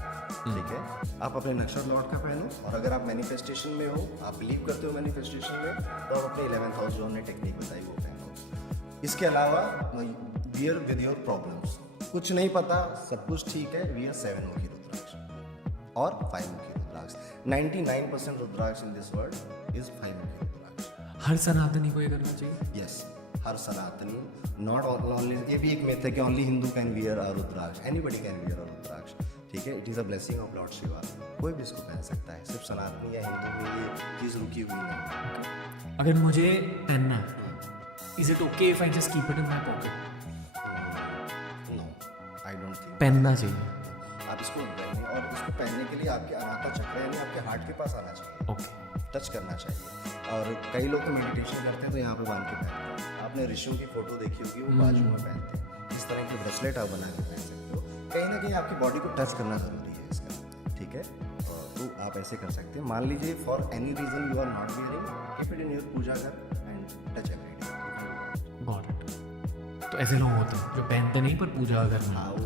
ठीक है। आप अपने नक्षत्र लॉर्ड का पहनो और अगर आप मैनिफेस्टेशन में हो, आप बिलीव करते हो मैनिफेस्टेशन में, तो आप अपने 11th हाउस जो हमने टेक्निक बताई वो पहनो। इसके अलावा वियर विद योर प्रॉब्लम्स। कुछ नहीं पता, सब कुछ ठीक है, वियर 7 मुखी रुद्राक्ष और 5 मुखी रुद्राक्ष। 99% रुद्राक्ष इन दिस वर्ल्ड इज 5 मुखी रुद्राक्ष। हर सनातनी को ये करना चाहिए? यस, हर सनातनी, नॉट ओनली, ये भी एक मिथ है कि only Hindu can wear a rudraksha, anybody can wear a rudraksha, ठीक है। It is a blessing of lord Shiva, कोई भी इसको पहन सकता है, सिर्फ सनातनी या हिंदू में ये चीज़ रुकी हुई नहीं। अगर मुझे पहनना है, is it okay if I just keep it in my pocket? No, I don't think. पहनना चाहिए। आप इसको पहने और इसको पहनने के लिए आपके अनाहता चक्र यानी आपके हार्ट के पास आना चाहिए, ओके। टच करना चाहिए। और कई लोग तो मेडिटेशन करते हैं तो यहाँ पे बांध के पहनते हैं। आपने ऋषियों की फोटो देखी होगी, वो बाजू में पहनते हैं। इस तरह के ब्रेसलेट आप बना के पहन सकते हो। कहीं ना कहीं आपकी बॉडी को टच करना जरूरी है इसका, ठीक है। तो आप ऐसे कर सकते हैं। मान लीजिए for any reason you are not wearing, keep it in your puja ghar and touch everyday. Got it. तो ऐसे लोग होते हैं जो पहनते नहीं पर पूजा अगर हाँ, वो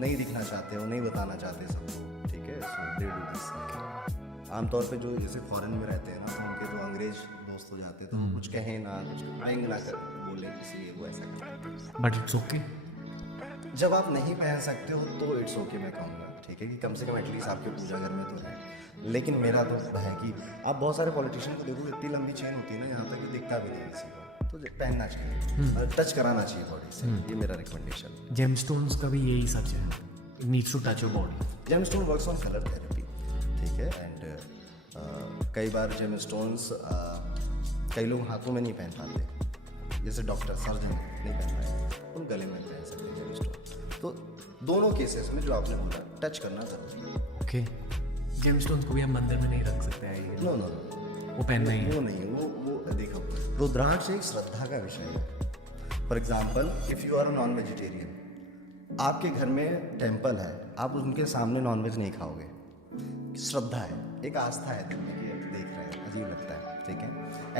नहीं दिखना चाहते, वो नहीं बताना चाहते सबको, ठीक है। सो दे डू दिस। आमतौर पे जो जैसे फॉरेन में रहते हैं ना, तो उनके जो अंग्रेज दोस्त हो जाते हैं तो वो कुछ कहें ना, कुछ आएंगे ना कर बोले, इसलिए वो ऐसा करते हैं। But it's okay. जब आप नहीं पहन सकते हो तो इट्स ओके, मैं कहूँगा, ठीक है, कि कम से कम एटलीस्ट आपके पूजा घर में तो है। लेकिन मेरा तो है कि आप बहुत सारे पॉलिटिशियन को देखो, इतनी लंबी चेन होती है ना, यहाँ तक कि दिखता भी नहीं किसी को, तो पहनना चाहिए, टच कराना चाहिए बॉडी से। ये मेरा रिकमेंडेशन। जेमस्टोन्स का भी यही सच है, it needs to touch your body. Gemstone works on colour therapy, ठीक है। एंड कई बार जेमस्टोन्स कई लोग हाथों में नहीं पहन पाते, जैसे डॉक्टर सर्जन नहीं पहन पाए, उन गले में पहन सकते हैं जेमस्टोन। तो दोनों केसेस में जो आपने बोला, टच करना जरूरी है। ओके। जेमस्टोन्स को भी हम मंदिर में नहीं रख सकते हैं? नो नो, वो पहनना ही है। वो नहीं, वो देखो, रुद्राक्ष एक श्रद्धा का विषय है। For example, if you are a non vegetarian, आपके घर में टेम्पल है, आप उनके सामने नॉनवेज नहीं खाओगे, श्रद्धा है, एक आस्था है दिल में कि आप देख रहे हैं, अजीब लगता है, ठीक है।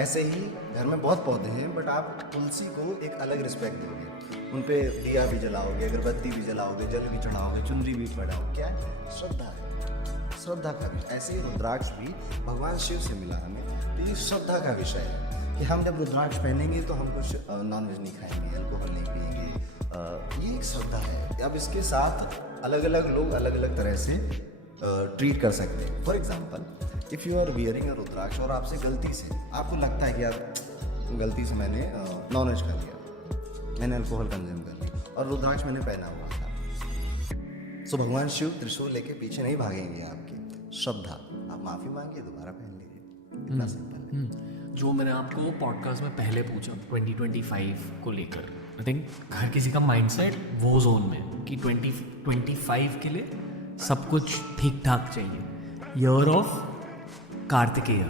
ऐसे ही घर में बहुत पौधे हैं, बट आप तुलसी को एक अलग रिस्पेक्ट दोगे, उन पे दिया भी जलाओगे, अगरबत्ती भी जलाओगे, जल भी चढ़ाओगे, चुनरी भी पढ़ाओगे, क्या है? श्रद्धा है, श्रद्धा का विषय। ऐसे ही रुद्राक्ष भी भगवान शिव से मिला हमें, तो ये श्रद्धा का विषय है कि हम जब रुद्राक्ष पहनेंगे तो हम कुछ नॉनवेज नहीं खाएंगे, अल्कोहल नहीं पिएंगे। ये एक श्रद्धा है। अब इसके साथ अलग अलग लोग अलग अलग तरह से ट्रीट कर सकते हैं। For example, if you are wearing a rudraksha और आपसे गलती से आपको लगता है कि यार गलती से मैंने नॉनवेज कर लिया, मैंने अल्कोहल कंज्यूम कर लिया और रुद्राक्ष मैंने पहना हुआ था, सो भगवान शिव त्रिशूल लेके पीछे नहीं भागेंगे आपकी। श्रद्धा, आप माफ़ी मांगिए, दोबारा पहन लीजिए, इतना सिंपल है। जो मैंने आपको पॉडकास्ट में पहले पूछा 2025 को लेकर, आई थिंक हर किसी का माइंडसेट वो जोन में कि 2025 के लिए सब कुछ ठीक ठाक चाहिए। ईयर ऑफ कार्तिकेय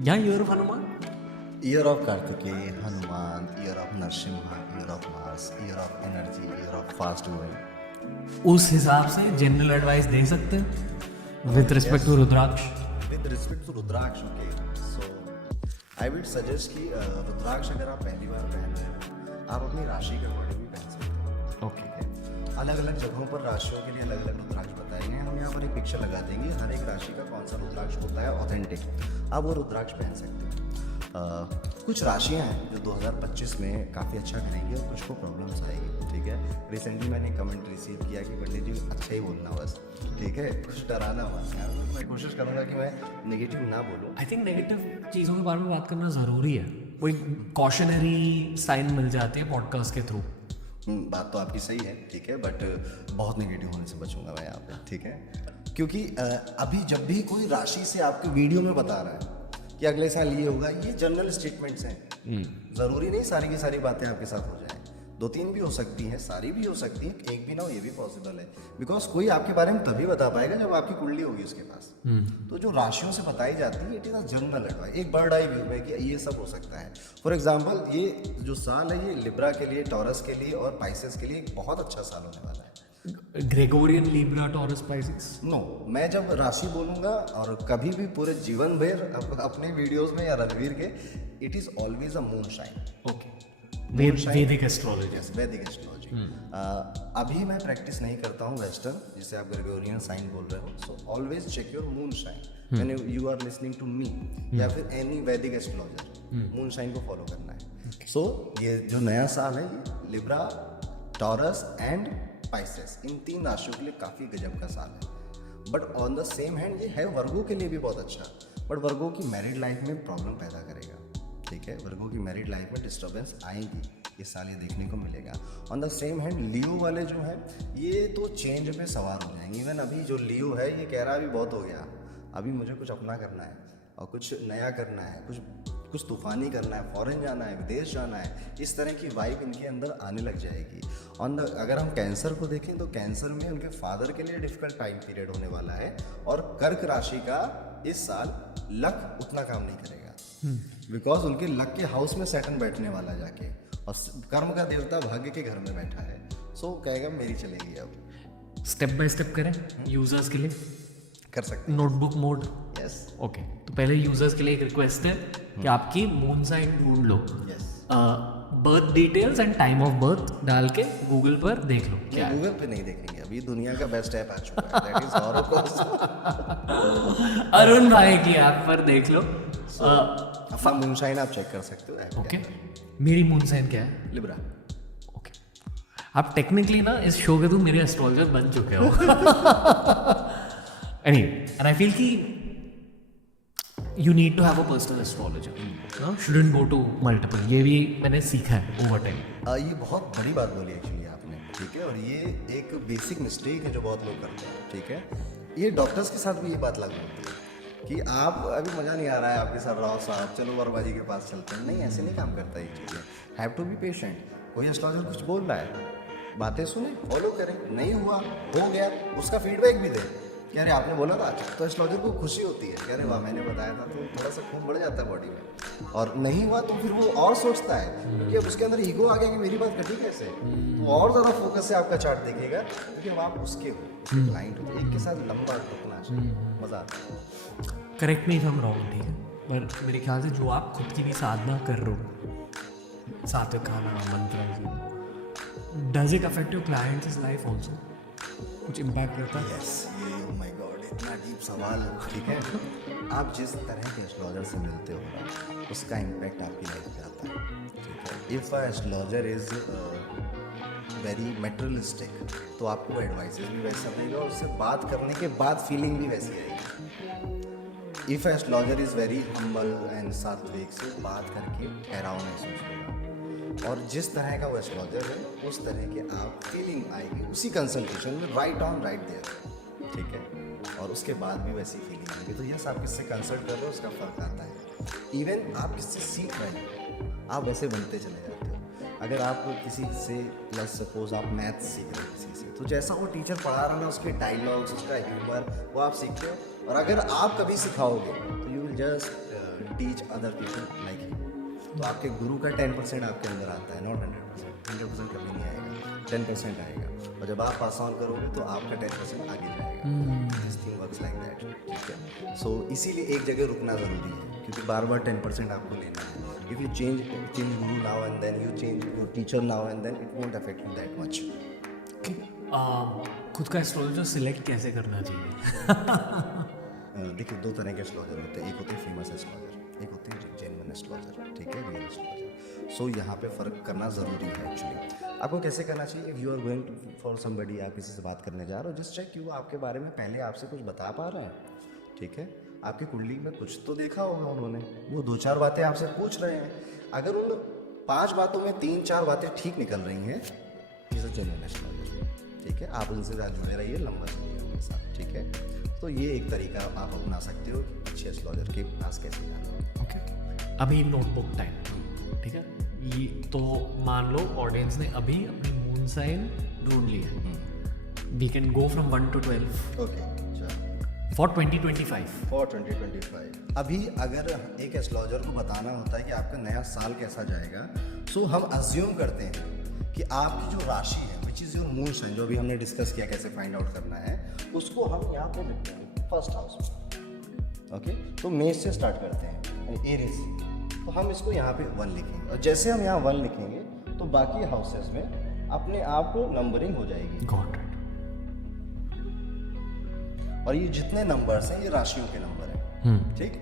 या year of Hanuman, year of Kartikeya, Hanuman, year of Narasimha, year of Mars, year of energy, year of fast moving. उस हिसाब से जनरल एडवाइस दे सकते हैं with respect to rudraksha. With respect to rudraksha, okay, so I will suggest कि रुद्राक्ष अगर आप पहली बार पहन रहे हो, आप अपनी राशि के अकॉर्डिंग भी पहन सकते हो। ओके, अलग अलग जगहों पर राशियों के लिए अलग अलग रुद्राक्ष बताए गए हैं। हम यहाँ पर एक पिक्चर लगा देंगे, हर एक राशि का कौन सा रुद्राक्ष होता है ऑथेंटिक, आप वो रुद्राक्ष पहन सकते हैं। कुछ राशियाँ हैं जो 2025 में काफ़ी अच्छा करेंगी और कुछ को प्रॉब्लम्स आएगी, ठीक है। रिसेंटली मैंने कमेंट रिसीव किया कि पंडित जी अच्छा ही बोलना बस, ठीक है, कुछ डराना मत यार। मैं कोशिश करूँगा कि मैं नेगेटिव ना बोलूँ। आई थिंक नेगेटिव चीज़ों के बारे में बात करना ज़रूरी है, कोई कॉशनरी साइन मिल जाती है पॉडकास्ट के थ्रू। बात तो आपकी सही है, ठीक है, बट बहुत नेगेटिव होने से बचूंगा मैं यहाँ पे, ठीक है। क्योंकि अभी जब भी कोई राशि से आपको वीडियो में बता रहा है कि अगले साल ये होगा, ये जनरल स्टेटमेंट्स हैं। ज़रूरी नहीं सारी की सारी बातें आपके साथ हो जाएं, 2-3 भी हो सकती हैं, सारी भी हो सकती हैं, एक भी ना हो ये भी पॉसिबल है। बिकॉज कोई आपके बारे में तभी बता पाएगा जब आपकी कुंडली होगी उसके पास। तो जो राशियों से बताई जाती है it is a general advice, एक बर्ड आई व्यू में कि ये सब हो सकता है। फॉर एग्जाम्पल ये जो साल है ये लिब्रा के लिए, टॉरस के लिए और पाइसेस के लिए एक बहुत अच्छा साल होने वाला है। Gregorian, Libra, Taurus, Pisces. No, मैं जब राशि बोलूँगा और कभी भी पूरे जीवन भर अपने वीडियोस में या रणवीर के, it is always a moon shine. Okay, वैदिक एस्ट्रोलॉजी। वैदिक एस्ट्रोलॉजी। अभी मैं प्रैक्टिस नहीं करता हूँ वेस्टर्न, जिसे आप ग्रेगोरियन साइन बोल रहे हो। So always check your moon sign when you are listening to me या फिर any Vedic astrologer, moon sign को फॉलो करना है। सो ये जो नया साल है ये लिब्रा, टॉरस एंड पाइसेस, इन 3 राशियों के लिए काफ़ी गजब का साल है। But on the same hand ये है वर्गों के लिए भी बहुत अच्छा, बट वर्गों की मैरिड लाइफ में प्रॉब्लम पैदा करेगा, ठीक है। वर्गों की मैरिड लाइफ में डिस्टर्बेंस आएंगी, इस साल ये देखने को मिलेगा। ऑन द सेम हैंड लियो वाले जो हैं ये तो चेंज पे सवार हो जाएंगे। इवन अभी जो लियो है ये कह रहा अभी बहुत हो गया, अभी मुझे कुछ अपना करना है और कुछ नया करना है, कुछ तूफानी करना है, फॉरेन जाना है, विदेश जाना है, इस तरह की वाइब इनके अंदर आने लग जाएगी। अगर हम कैंसर को देखें तो कैंसर में उनके फादर के लिए डिफिकल्ट टाइम पीरियड होने वाला है। और कर्क राशि का इस साल लक उतना काम नहीं करेगा, बिकॉज उनके लक के हाउस में सैटर्न बैठने वाला जाके, और कर्म का देवता भाग्य के घर में बैठा है। सो कहेगा मेरी चलेगी। अब स्टेप बाय स्टेप करें यूजर्स के लिए, कर सकते नोटबुक मोड। यस ओके, तो पहले यूजर्स के लिए एक रिक्वेस्ट है कि आपकी मून साइन ढूंढ लो, yes. Birth details and time of birth डाल के गूगल पर देख लो क्या है। गूगल पे नहीं देखेंगे, अभी दुनिया का बेस्ट ऐप आ चुका है, दैट इज हॉरोस्कोप। अरुण भाई की ऐप पर देख लो। अपना मूनशाइन आप चेक कर सकते हो ऐप ओके, मेरी मून साइन क्या है? लिब्रा। ओके, आप टेक्निकली ना इस शो के तुम मेरे एस्ट्रोलॉजर बन चुके हो। एंड आई फील कि you need to have a personal astrologer, shouldn't go to multiple। ये भी मैंने सीखा है ओवर टाइम। ये बहुत बड़ी बात बोली एक्चुअली आपने, ठीक है। और ये एक बेसिक मिस्टेक है जो बहुत लोग करते हैं, ठीक है। ये डॉक्टर्स के साथ भी ये बात लागू होती है कि आप अभी मज़ा नहीं आ रहा है आपके साथ, राव साहब चलो वरबाजी के पास चलते हैं। नहीं, ऐसे नहीं काम करता ये चीज़ें। Have to be patient. कोई एस्ट्रोलॉजर कुछ बोल रहा है, बातें सुने, फॉलो करें, नहीं हुआ हो गया, उसका फीडबैक भी दें कि अरे आपने बोला था, तो एस्ट्रोलॉजर को खुशी होती है कि अरे वाह मैंने बताया था, तो थोड़ा सा खून बढ़ जाता है बॉडी में। और नहीं हुआ तो फिर वो और सोचता है, क्योंकि अब उसके अंदर ईगो आ गया कि मेरी बात कटी कैसे, तो और ज़्यादा फोकस से आपका चार्ट देखेगा, क्योंकि अब आप उसके हो, उसके क्लाइंट हो, एक के साथ लंबा टुकना चाहिए, मज़ा आता है। Correct me if I am wrong, ठीक है, पर मेरे ख्याल से जो आप खुद की भी साधना कर रहे हो, सात्विक खाना, मंत्र, does it affect your clients life also? कुछ इम्पैक्ट करता है? यस, ये ओह माय गॉड इतना डीप सवाल, ठीक है। आप जिस तरह के एस्ट्रोलॉजर से मिलते हो ना, उसका इम्पैक्ट आपकी लाइफ पे आता है, ठीक है। If a astrologer is very materialistic तो आपको एडवाइसेस भी वैसा देगा, और उससे बात करने के बाद फीलिंग भी वैसी आएगी। If astrologer is very humble and सात्विक, से बात करके ठहराव महसूस होगा, और जिस तरह का वो एस्ट्रोलॉजर है उस तरह के आप फीलिंग आएगी उसी कंसल्टेशन में, राइट ऑन राइट देयर, ठीक है। और उसके बाद भी वैसी फीलिंग आएगी। तो यस, आप किससे कंसल्ट कर रहे हो उसका फ़र्क आता है। इवन आप किससे सीख रहे हो, आप वैसे बनते चले जाते हो। अगर आप किसी से लेट्स सपोज आप मैथ्स सीख रहे हो किसी से, तो जैसा वो टीचर पढ़ा रहा है उसके डायलॉग्स, उसका ह्यूमर, वो आप सीखते हो। और अगर आप कभी सिखाओगे तो you will just teach other people like you. तो आपके गुरु का 10% आपके अंदर आता है, नॉट 100%। 100% कभी नहीं आएगा, 10% आएगा। और जब आप पास ऑन करोगे तो आपका 10% आगे जाएगा। This thing works like that, ठीक है। सो इसीलिए एक जगह रुकना ज़रूरी है, क्योंकि बार बार 10% आपको लेना है। If you change guru now and then, you change your teacher now and then, it won't affect you that much. खुद का एस्ट्रोलॉजर सिलेक्ट कैसे करना चाहिए? देखिए, दो तरह के एस्ट्रोलॉजर होते हैं। एक होते हैं फेमस एस्ट्रोलॉजर, एक होते हैं जेन्युइन एस्ट्रोलॉजर, ठीक है, रियल एस्ट्रोलॉजर। सो यहाँ पे फ़र्क करना ज़रूरी है एक्चुअली। आपको कैसे करना चाहिए? If you are going for somebody, आप किसी से बात करने जा रहे हो, जस्ट चेक कि वो आपके बारे में पहले आपसे कुछ बता पा रहे हैं, ठीक है। आपकी कुंडली में कुछ तो देखा होगा उन्होंने, वो 2-4 बातें आपसे पूछ रहे हैं। अगर उन 5 बातों में 3-4 बातें ठीक निकल रही हैं, इज़ अ जेन्युइन एस्ट्रोलॉजर, ठीक है। आप उनसे ज़्यादा जुड़े रहिए, लंबा चलिए उनके साथ, ठीक है। तो ये एक तरीका आप अपना सकते हो अच्छे एस्ट्रोलॉजर के पास कैसे जाना। ओके, अभी नोटबुक टाइम, ठीक है। ये तो मान लो ऑडियंस ने अभी अपनी मून साइन ढूंढ ली है, we can go from 1 to 12 okay, for 2025। For 2025 अभी अगर एक एस्ट्रोलॉजर को बताना होता है कि आपका नया साल कैसा जाएगा, सो हम अज्यूम करते हैं कि आपकी जो राशि है, which is your moon sign, जो भी हमने डिस्कस किया कैसे फाइंड आउट करना है, उसको हम यहाँ पे लिखते हैं फर्स्ट हाउस में। ओके, तो मेष से स्टार्ट करते हैं, एरीज, तो हम इसको यहाँ पे 1 लिखेंगे। और जैसे हम यहाँ 1 लिखेंगे तो बाकी हाउसेस में अपने आप नंबरिंग हो जाएगी। Got it. और ये जितने नंबर्स हैं ये राशियों के नंबर हैं, ठीक।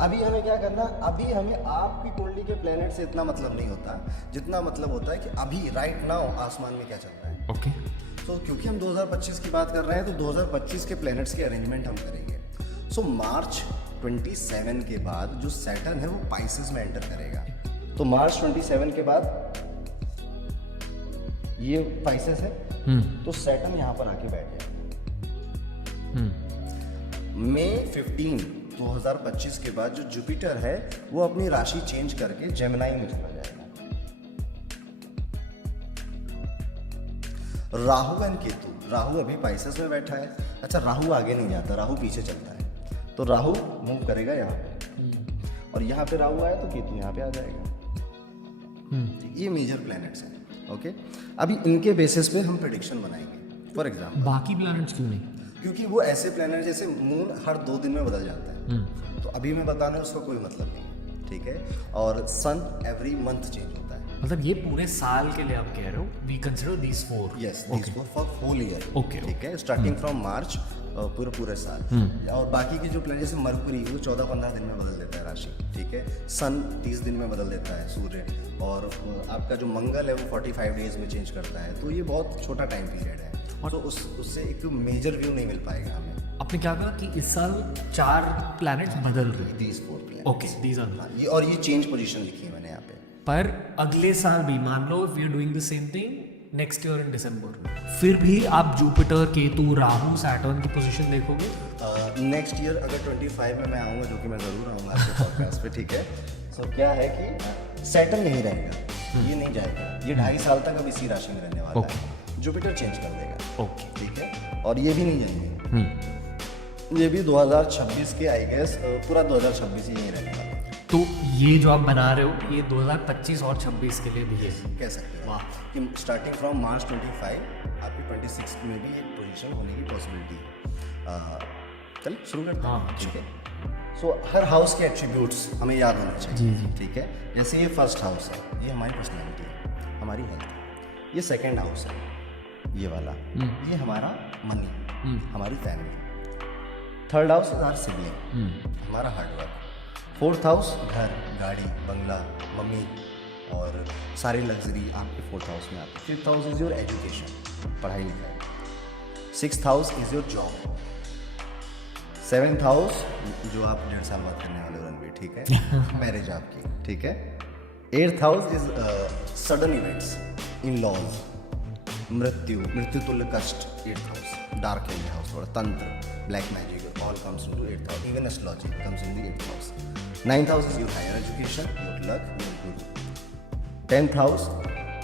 अभी हमें क्या करना, अभी हमें आपकी कुंडली के प्लेनेट से इतना मतलब नहीं होता, जितना मतलब होता है कि अभी राइट नाउ आसमान में क्या चल रहा है। ओके, तो क्योंकि हम 2025 की बात कर रहे हैं, तो 2025 के प्लैनेट्स के अरेंजमेंट हम करेंगे। सो मार्च 27 के बाद जो सैटर्न है वो पाइसेस में एंटर करेगा। तो मार्च 27 के बाद ये पाइसेस है, तो सैटर्न यहाँ पर आके बैठ जाएगा। मई 15 2025 के बाद जो जुपिटर है वो अपनी राशि चेंज करके जेमिनाई में चला जाएगा। राहु एंड केतु, राहु अभी पाइसेस में बैठा है। अच्छा, राहु आगे नहीं जाता, राहु पीछे चलता है। तो राहु मूव करेगा यहाँ पे, और यहाँ पे राहु आया तो केतु यहाँ पे आ जाएगा। ये मेजर प्लैनेट्स हैं। ओके, अभी इनके बेसिस पे हम प्रेडिक्शन बनाएंगे। फॉर एग्जाम्पल, बाकी प्लैनेट्स क्यों नहीं? क्योंकि वो ऐसे प्लैनेट, जैसे मून हर 2 दिन में बदल जाता है, तो अभी मैं बताना उसका कोई मतलब नहीं, ठीक है। और सन एवरी मंथ चेंज होता है। मतलब ये पूरे साल के लिए आप कह रहे हो, we consider these 4? Yes, these for whole year. Okay, ठीक है, स्टार्टिंग फ्रॉम मार्च पूरे साल। और बाकी की जो प्लैनेट, जैसे मरकुरी, वो 14-15 दिन में बदल देता है राशि, ठीक है। सन 30 दिन में बदल देता है सूर्य, और आपका जो मंगल है वो 45 डेज में चेंज करता है। तो ये बहुत छोटा टाइम पीरियड है, तो उससे एक मेजर व्यू नहीं मिल पाएगा हमें। आपने क्या कहा कि इस साल 4 प्लैनेट्स बदल रहे? These 4 planets. Okay, these are. ये, और ये चेंज पोजीशन लिखी है मैंने यहाँ पे। पर अगले साल भी मान लो we are doing the same thing next year in December, फिर भी आप जुपिटर, केतु, राहु, सैटर्न की पोजीशन देखोगे? नेक्स्ट ईयर अगर 25 में मैं आऊँगा, जो कि मैं ज़रूर आऊँगा आपके पॉडकास्ट पे, ठीक है। सो क्या है कि सैटर्न नहीं रहेगा, ये नहीं जाएगा, ये 2.5 साल तक अब इसी राशि में रहने वाला है। जुपिटर चेंज कर देगा। ओके, ठीक है, और ये भी नहीं जाएंगे। ये भी 2026 के आई गेस, पूरा 2026 ही यहीं रहने वाला है। तो ये जो आप बना रहे हो ये 2025 और 26 के लिए भी है, कह सकते हैं। वाह। कि स्टार्टिंग फ्रॉम मार्च 25 आपकी 26 में भी एक पोजीशन होने की पॉसिबिलिटी है। चल शुरू करते हैं। हाँ, ठीक है। सो हर हाउस के एट्रीब्यूट्स हमें याद होने चाहिए। जी, जी। ठीक है, जैसे ये फर्स्ट हाउस है, ये हमारी पर्सनैलिटी है, हमारी हेल्थ। ये सेकेंड हाउस है, ये वाला, ये हमारा मनी, हमारी family. Third house is our sibling, हमारा हार्डवर्क। फोर्थ हाउस घर, गाड़ी, बंगला, मम्मी और सारी लग्जरी आपके फोर्थ हाउस में आती है। Fifth house is your education, पढ़ाई लिखाई। Sixth house is your job. Seventh house जो आप 1.5 साल बाद करने वाले हो रणवीर, ठीक है, मैरिज आपकी, ठीक है। Eighth house is sudden events, in laws, मृत्यु तुल्य कष्ट। Eighth house dark area house, थोड़ा तंत्र, black magic, all comes into 8th house. Even astrology comes in the 8th house. 9th house is your higher education, your luck, your guru. 10th house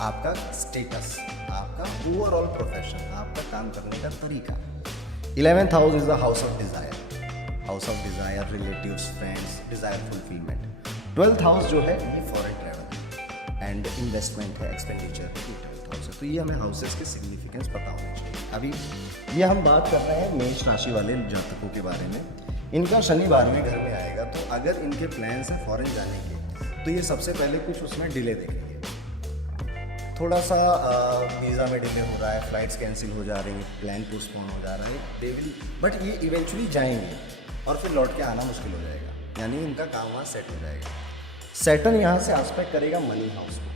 आपका स्टेटस, आपका ओवरऑल प्रोफेशन, आपका काम करने का तरीका। 11th house is the house of desire, house of desire, relatives, friends, desire fulfilment. 12th house जो है ये फॉरेन ट्रैवल एंड इन्वेस्टमेंट है, एक्सपेंडिचर है, 12th हाउस है। तो ये हमें हाउसेस के सिग्निफिकेंस पता होने चाहिए। अभी ये हम बात कर रहे हैं मेष राशि वाले जातकों के बारे में। इनका शनि 12वें घर में आएगा, तो अगर इनके प्लान्स हैं फॉरेन जाने के, तो ये सबसे पहले कुछ उसमें डिले देखेंगे। थोड़ा सा वीज़ा में डिले हो रहा है, फ्लाइट्स कैंसिल हो जा रही हैं, प्लान पोस्टपोन हो जा रहा है, दे विल, बट ये इवेंचुअली जाएंगे और फिर लौट के आना मुश्किल हो जाएगा, यानी इनका काम वहाँ सेट हो जाएगा। सैटर्न यहाँ से एस्पेक्ट करेगा मनी हाउस को,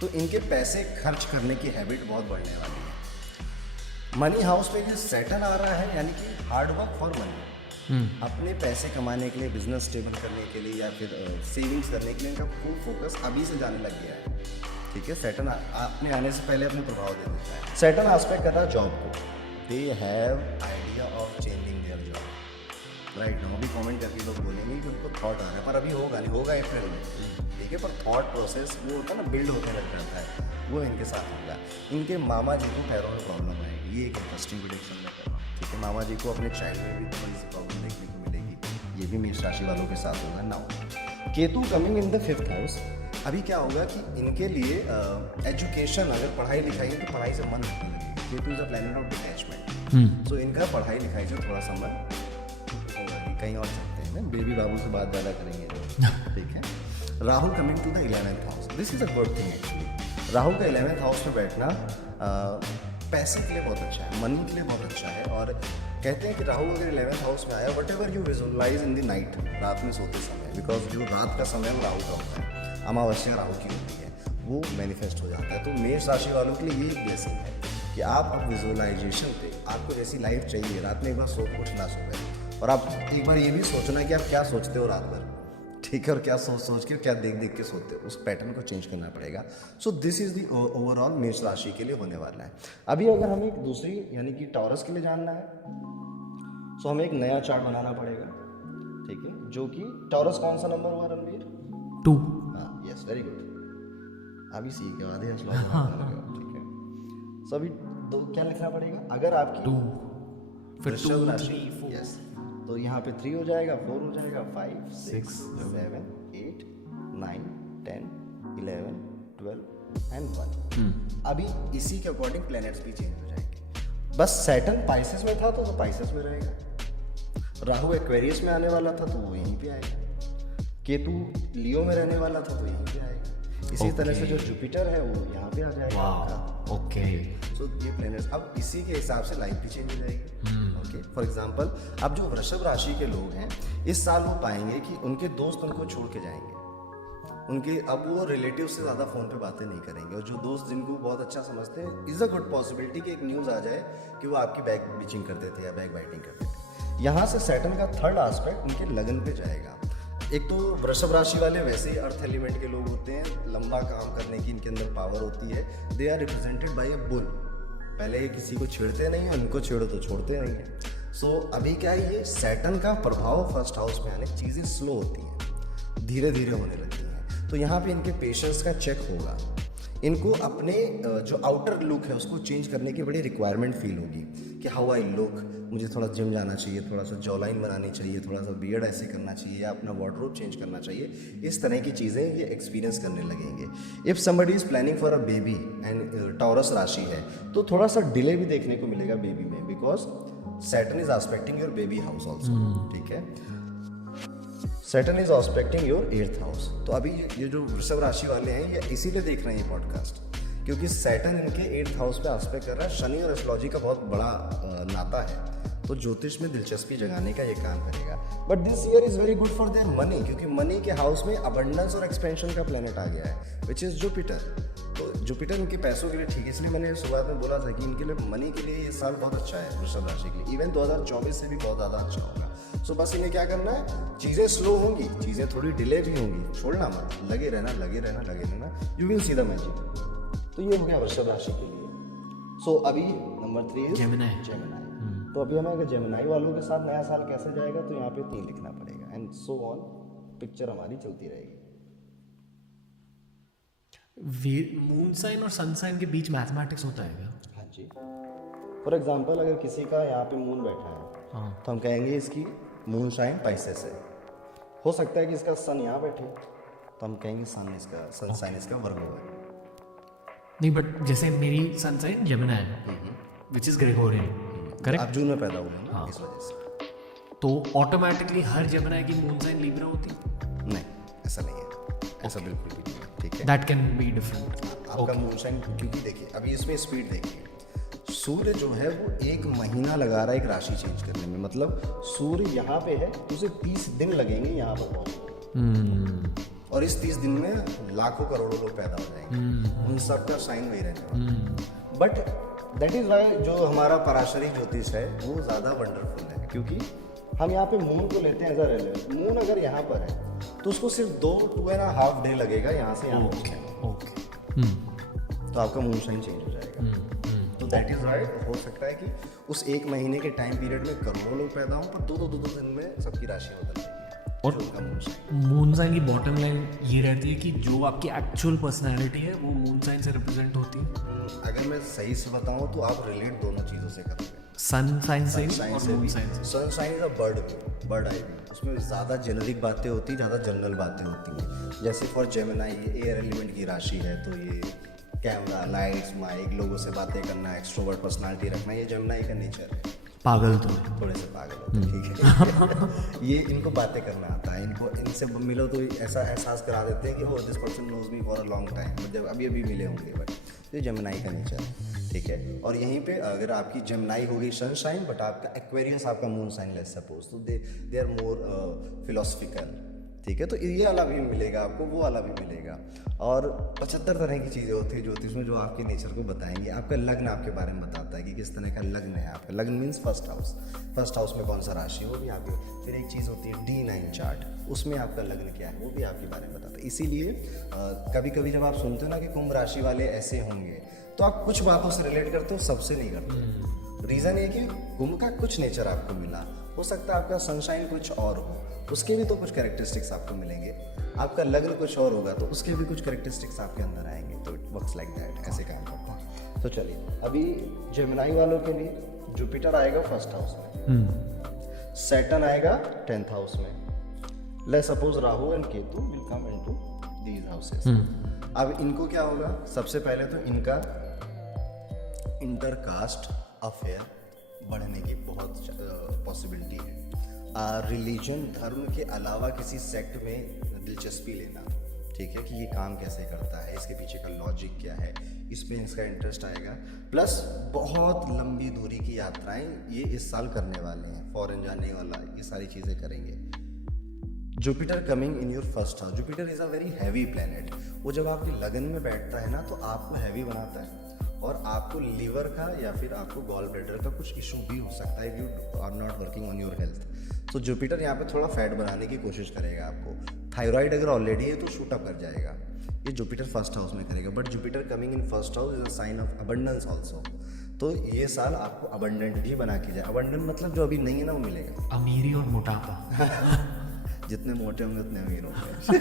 तो इनके पैसे खर्च करने की हैबिट बहुत बढ़ने वाली है। मनी हाउस में जो सैटर्न आ रहा है, यानी कि हार्ड वर्क फॉर मनी, अपने पैसे कमाने के लिए, बिजनेस स्टेबल करने के लिए या फिर सेविंग्स करने के लिए इनका फुल फोकस अभी से जाने लग गया है। ठीक है, सैटर्न अपने आने से पहले अपने प्रभाव दे देता है। सैटर्न एस्पेक्ट कर रहा है जॉब को, they have idea of changing their job. Right now भी कमेंट करके लोग बोलेंगे कि उनको थॉट आ रहा है, पर अभी होगा नहीं, होगा अप्रैल में। ठीक है, पर थॉट प्रोसेस वो होता है ना, बिल्ड होने लग जाता है, वो इनके साथ होगा। इनके मामा जी को पैरों में प्रॉब्लम आएगी, ये एक इंटरेस्टिंग प्रेडिक्शन में कर रहा हूँ। ठीक है, मामा जी को अपने चाइल्ड में भी थोड़ी सी प्रॉब्लम देखने को मिलेगी, ये भी मेष राशि वालों के साथ होगा। Now Ketu coming in the 5th house, अभी क्या होगा कि इनके लिए एजुकेशन, अगर पढ़ाई लिखाई है तो पढ़ाई से मन हटने लगेगा। Ketu is a planet of detachment, so इनका पढ़ाई लिखाई से थोड़ा सा मन होगा कि कहीं और चलते हैं ना, बेबी बाबू से बात ज़्यादा करेंगे। ठीक है, Rahu coming to the 11th house, this is a good thing actually. Rahu का 11th हाउस में बैठना पैसे के लिए बहुत अच्छा है, मनी के लिए बहुत अच्छा है। और कहते हैं कि राहु अगर 11th हाउस में आया, whatever you visualise in the night, रात में सोते समय, बिकॉज जो रात का समय वो राहु का होता है, अमावस्या राहु की होती है, वो मैनिफेस्ट हो जाता है। तो मेष राशि वालों के लिए ये एक ब्लेसिंग है कि आप अब विजुअलाइजेशन पे, आपको जैसी लाइफ चाहिए, रात में एक बार उठना सुबह, और आप एक बार ये भी सोचना कि आप क्या सोचते हो रात भर। ठीक है, और क्या सोच के, क्या देख के सोते हो, उस पैटर्न को चेंज करना पड़ेगा। सो दिस इज द ओवरऑल मेष राशि के लिए होने वाला है। अभी अगर हमें एक दूसरी यानी कि टॉरस के लिए जानना है, सो हमें एक नया चार्ट बनाना पड़ेगा। ठीक है, जो कि टॉरस कौन सा नंबर हुआ रणवीर? 2। हाँ, यस, वेरी गुड। अभी सी के बाद है ठीक है, सो अभी दो क्या लिखना पड़ेगा? अगर आपकी 2 फिर वृषभ 2 राशि, 3 4, यस, तो यहाँ पे 3 हो जाएगा, 4 हो जाएगा, 5 6 7 8 9 10 11 12 एंड 1। अभी इसी के अकॉर्डिंग प्लैनेट्स भी चेंज हो जाएंगे। बस सैटर्न पाइसेस में था तो पाइसेस में रहेगा, राहु एक्वेरियस में आने वाला था तो वो यहीं पे आएगा, केतु लियो में रहने वाला था तो यहीं पे आएगा। इसी तरह से जो जुपिटर है वो यहाँ पे आ जाएगा आपका। ओके, सो ये प्लैनेट्स अब इसी के हिसाब से लाइफ भी चेंज हो जाएगी। ओके, फॉर एग्जांपल अब जो वृषभ राशि के लोग हैं, इस साल वो पाएंगे कि उनके दोस्त उनको छोड़ के जाएंगे, उनके अब वो रिलेटिव से ज़्यादा फ़ोन पे बातें नहीं करेंगे, और जो दोस्त जिनको बहुत अच्छा समझते हैं, इज़ अ गुड पॉसिबिलिटी कि एक न्यूज़ आ जाए कि वो आपकी बैक बिचिंग करते थे या बैक बाइटिंग करते थे। यहाँ से सैटर्न का 3rd एस्पेक्ट उनके लगन पे जाएगा। एक तो वृषभ राशि वाले वैसे ही अर्थ एलिमेंट के लोग होते हैं, लंबा काम करने की इनके अंदर पावर होती है, they are represented by a bull. पहले ये किसी को छेड़ते नहीं हैं, इनको छेड़ो तो छोड़ते नहीं हैं। सो अभी क्या है, ये सैटर्न का प्रभाव 1st हाउस में आने, चीज़ें स्लो होती हैं, धीरे धीरे होने लगती हैं, तो यहाँ पे इनके पेशेंस का चेक होगा। इनको अपने जो आउटर लुक है उसको चेंज करने की बड़ी रिक्वायरमेंट फील होगी कि हाउ आई लुक, मुझे थोड़ा जिम जाना चाहिए, थोड़ा सा जॉ लाइन बनानी चाहिए, थोड़ा सा बियर्ड ऐसे करना चाहिए, या अपना वार्डरोब चेंज करना चाहिए। इस तरह की चीज़ें ये एक्सपीरियंस करने लगेंगे। If somebody is planning for a baby and taurus राशि है, तो थोड़ा सा डिले भी देखने को मिलेगा बेबी में, because Saturn is aspecting your baby house also. ठीक है, Saturn is aspecting your 8th house. तो अभी ये जो वृषभ राशि वाले हैं ये इसीलिए देख रहे हैं ये पॉडकास्ट, क्योंकि सैटर्न इनके 8th हाउस पे एस्पेक्ट कर रहा है। शनि और एस्ट्रोलॉजी का बहुत बड़ा नाता है, तो ज्योतिष में दिलचस्पी जगाने का ये काम करेगा। But this year is very good for their money, क्योंकि मनी के हाउस में अबंडेंस और एक्सपेंशन का प्लैनेट आ गया है, विच इज़ जुपिटर। तो जुपिटर इनके पैसों के लिए ठीक है, इसलिए मैंने शुरुआत में बोला था कि इनके लिए मनी के लिए ये साल बहुत अच्छा है वृषभ राशि के लिए। इवन 2024 से भी बहुत ज़्यादा अच्छा होगा। सो बस इन्हें क्या करना है, चीज़ें स्लो होंगी, चीज़ें थोड़ी डिले भी होंगी, छोड़ना मत, लगे रहना, you will see the magic. तो ये हो गया वृषभ राशि के लिए। सो अभी नंबर 3 जेमिनी। तो अभी हमें अगर जेमिनी वालों के साथ नया साल कैसे जाएगा, तो यहाँ पे 3 लिखना पड़ेगा, एंड सो ऑन, पिक्चर हमारी चलती रहेगी। मून साइन और सन साइन के बीच मैथमेटिक्स होता है क्या? हाँ जी। फॉर एग्जाम्पल अगर किसी का यहाँ पे मून बैठा है हाँ। तो हम कहेंगे इसकी मून साइन पाइसेस है। हो सकता है कि इसका सन यहाँ बैठे तो हम कहेंगे सन साइन इसका वर्गो है। नहीं, बट जैसे मेरी सन साइन जेमिनी है, विच इज ग्रेगोरियन, करेक्ट? आप जून में पैदा हुए हैं ना, इस वजह से। तो ऑटोमेटिकली हर जेमिनी की मून साइन लिब्रा होती है? नहीं, ऐसा नहीं है, ऐसा बिल्कुल भी नहीं है, ठीक है। That can be different. आपका मून साइन, क्योंकि देखिए अभी इसमें स्पीड देखिए, सूर्य जो है वो 1 महीना लगा रहा है एक राशि चेंज करने में। मतलब सूर्य यहाँ पे है तो उसे 30 दिन लगेंगे यहाँ पर पहुँचने, और इस 30 दिन में लाखों करोड़ों लोग पैदा हो जाएंगे, उन सब का साइन वही रहने वाला। बट दैट इज वाई जो हमारा पराशरी ज्योतिष है वो ज़्यादा वंडरफुल है, क्योंकि हम यहाँ पे मून को लेते हैं एज अ रेलेवेंट। मून अगर यहाँ पर है तो उसको सिर्फ 2.5 डे लगेगा यहाँ से यहाँ पहुँचने। ओके। तो आपका मून साइन चेंज हो जाएगा। तो दैट इज राइट। हो सकता है कि उस 1 महीने के टाइम पीरियड में करोड़ों लोग पैदा हों, पर दो दिन में सबकी राशि बदल जाएगी। और उनका मून साइन, मून साइन की बॉटम लाइन ये रहती है कि जो आपकी एक्चुअल पर्सनैलिटी है वो मून साइन से रिप्रेजेंट होती है। अगर मैं सही से बताऊं तो आप रिलेट दोनों चीज़ों से करोगे, सन साइन से साइन और से मून भी। साइन से। Sun sign is a bird eye, उसमें ज़्यादा जेनरिक बातें होती हैं, ज़्यादा जनरल बातें होती हैं। जैसे फॉर जेमिनी ये एयर एलिमेंट की राशि है, तो ये कैमरा, लाइट्स, माइक, लोगों से बातें करना, एक्सट्रोवर्ट पर्सनालिटी रखना, ये जेमिनी का नेचर है। पागल तो थोड़े से पागल होते हैं, ठीक है। ये इनको बातें करना आता है, इनको इनसे मिलो तो ऐसा एहसास करा देते हैं कि हो this person knows me for a long time, जब अभी अभी मिले होंगे। बट ये जेमिनी का नेचर है, ठीक है। और यहीं पे अगर आपकी जेमिनी हो गई सनशाइन, बट आपका एक्वेरियस आपका मून साइन लेट्स सपोज, तो दे आर मोर फिलोसफिकल, ठीक है। तो ये वाला भी मिलेगा आपको, वो वाला भी मिलेगा। और 75 तरह की चीज़ें होती है ज्योतिष में जो आपके नेचर को बताएंगे। आपका लग्न आपके बारे में बताता है कि किस तरह का लग्न है आपका। लग्न मीन्स फर्स्ट हाउस में कौन सा राशि है वो भी आपके। फिर एक चीज़ होती है D9 चार्ट, उसमें आपका लग्न क्या है वो भी आपके बारे में बताता है। इसीलिए कभी कभी जब आप सुनते हो ना कि कुंभ राशि वाले ऐसे होंगे, तो आप कुछ बातों से रिलेट करते हो, सबसे नहीं करते। रीज़न ये कि कुंभ का कुछ नेचर आपको मिला, हो सकता है आपका सनशाइन कुछ और हो, उसके भी तो कुछ कैरेक्टरिस्टिक्स आपको मिलेंगे। आपका लग्न कुछ और होगा तो उसके भी कुछ कैरेक्टरिस्टिक्स आपके अंदर आएंगे। तो इट वर्क्स लाइक दैट, ऐसे काम करता है। तो चलिए, अभी जेमिनी वालों के लिए जुपिटर आएगा फर्स्ट हाउस में, सैटर्न आएगा 10th हाउस में। Let's suppose Rahu and Ketu will come into these houses. अब इनको क्या होगा, सबसे पहले तो इनका इंटरकास्ट अफेयर बढ़ने की बहुत पॉसिबिलिटी है। रिलीजन, धर्म के अलावा किसी सेक्ट में दिलचस्पी लेना, ठीक है, कि ये काम कैसे करता है, इसके पीछे का लॉजिक क्या है, इसमें इसका इंटरेस्ट आएगा। प्लस बहुत लंबी दूरी की यात्राएं ये इस साल करने वाले हैं, फॉरेन जाने वाला, ये सारी चीज़ें करेंगे। Jupiter coming in your first house. Jupiter is a very heavy planet. वो जब आपके लगन में बैठता है ना तो आपको हैवी बनाता है, और आपको लीवर का या फिर आपको गॉल ब्लैडर का कुछ इशू भी हो सकता है if you are not working on your health. तो जुपिटर यहाँ पे थोड़ा फैट बनाने की कोशिश करेगा आपको। थायराइड अगर ऑलरेडी है तो शूट अप कर जाएगा। ये जुपिटर फर्स्ट हाउस में करेगा। But Jupiter coming in first house is a sign of abundance also. तो ये साल आपको अबंडेंट भी बना के जाए। अबंडेंट मतलब जो अभी नहीं है ना वो मिलेगा। अमीरी और मोटापा। जितने मोटे होंगे उतने अमीर होंगे।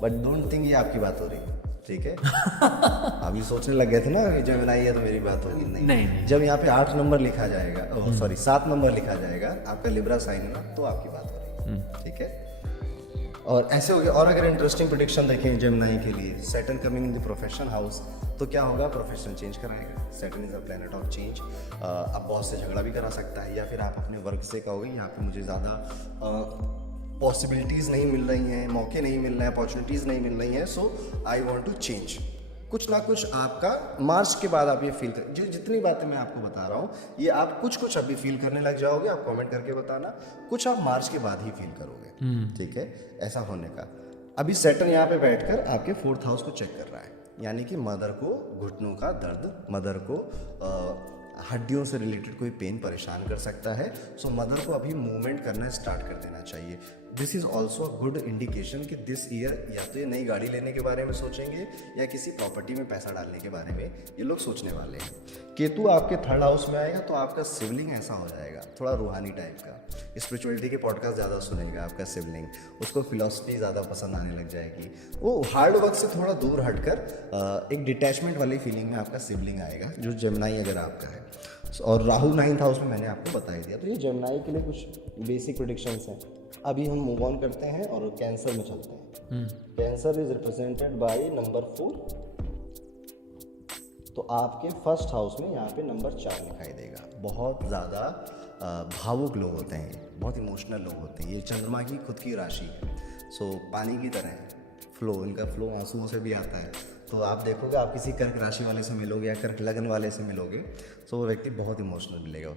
बट डोंट थिंक ये आपकी बात हो रही है, ठीक है। अभी सोचने लग गए थे ना कि जेमिनी है तो मेरी बात होगी, नहीं। जब यहाँ पे 8 नंबर लिखा जाएगा, सॉरी 7 नंबर लिखा जाएगा, आपका लिब्रा साइन है ना, तो आपकी बात हो रही है, ठीक है। और ऐसे हो गया। और अगर इंटरेस्टिंग प्रेडिक्शन देखें जेमिनी के लिए, Saturn coming in the profession house, तो क्या होगा, प्रोफेशन चेंज कराएगा। Saturn is a planet of change. अब बॉस से झगड़ा भी करा सकता है, या फिर आप अपने वर्क से कहोगे यहाँ पे मुझे ज़्यादा पॉसिबिलिटीज़ नहीं मिल रही हैं, मौके नहीं मिल रहे हैं, अपॉर्चुनिटीज़ नहीं मिल रही हैं, सो आई वांट टू चेंज। कुछ ना कुछ आपका मार्च के बाद आप ये फील कर, जितनी बातें मैं आपको बता रहा हूँ ये आप कुछ अभी फील करने लग जाओगे। आप कमेंट करके बताना, कुछ आप मार्च के बाद ही फील करोगे, ठीक है, ऐसा होने का। अभी सैटर्न यहाँ पे बैठकर आपके 4th हाउस को चेक कर रहा है, यानी कि मदर को घुटनों का दर्द, मदर को हड्डियों से रिलेटेड कोई पेन परेशान कर सकता है। सो मदर को अभी मूवमेंट करना स्टार्ट कर देना चाहिए। This is also a good indication कि दिस ईयर या तो ये नई गाड़ी लेने के बारे में सोचेंगे या किसी प्रॉपर्टी में पैसा डालने के बारे में ये लोग सोचने वाले हैं। केतु आपके 3rd हाउस में आएगा तो आपका सिवलिंग ऐसा हो जाएगा, थोड़ा रूहानी टाइप का, स्पिरिचुअलिटी के पॉडकास्ट ज़्यादा सुनेगा आपका सिबलिंग, उसको फिलॉसफी ज़्यादा पसंद आने लग जाएगी, वो हार्ड वर्क से थोड़ा दूर हटकर एक डिटैचमेंट वाली फीलिंग में आपका सिबलिंग आएगा, जो जेमिनाई अगर आपका है। और राहु 9th हाउस में मैंने आपको बता ही दिया। तो ये जेमिनाई के लिए कुछ बेसिक प्रेडिक्शंस हैं। अभी हम मूव ऑन करते हैं और कैंसर में चलते हैं। Cancer is represented by number 4। तो आपके फर्स्ट हाउस में यहाँ पे नंबर 4 दिखाई देगा। बहुत ज़्यादा भावुक लोग होते हैं, बहुत इमोशनल लोग होते हैं। ये चंद्रमा की खुद की राशि है, सो पानी की तरह है, फ्लो, इनका फ्लो आंसुओं से भी आता है। तो आप देखोगे, आप किसी कर्क राशि वाले से मिलोगे या कर्क लग्न वाले से मिलोगे, तो वो व्यक्ति बहुत इमोशनल मिलेगा।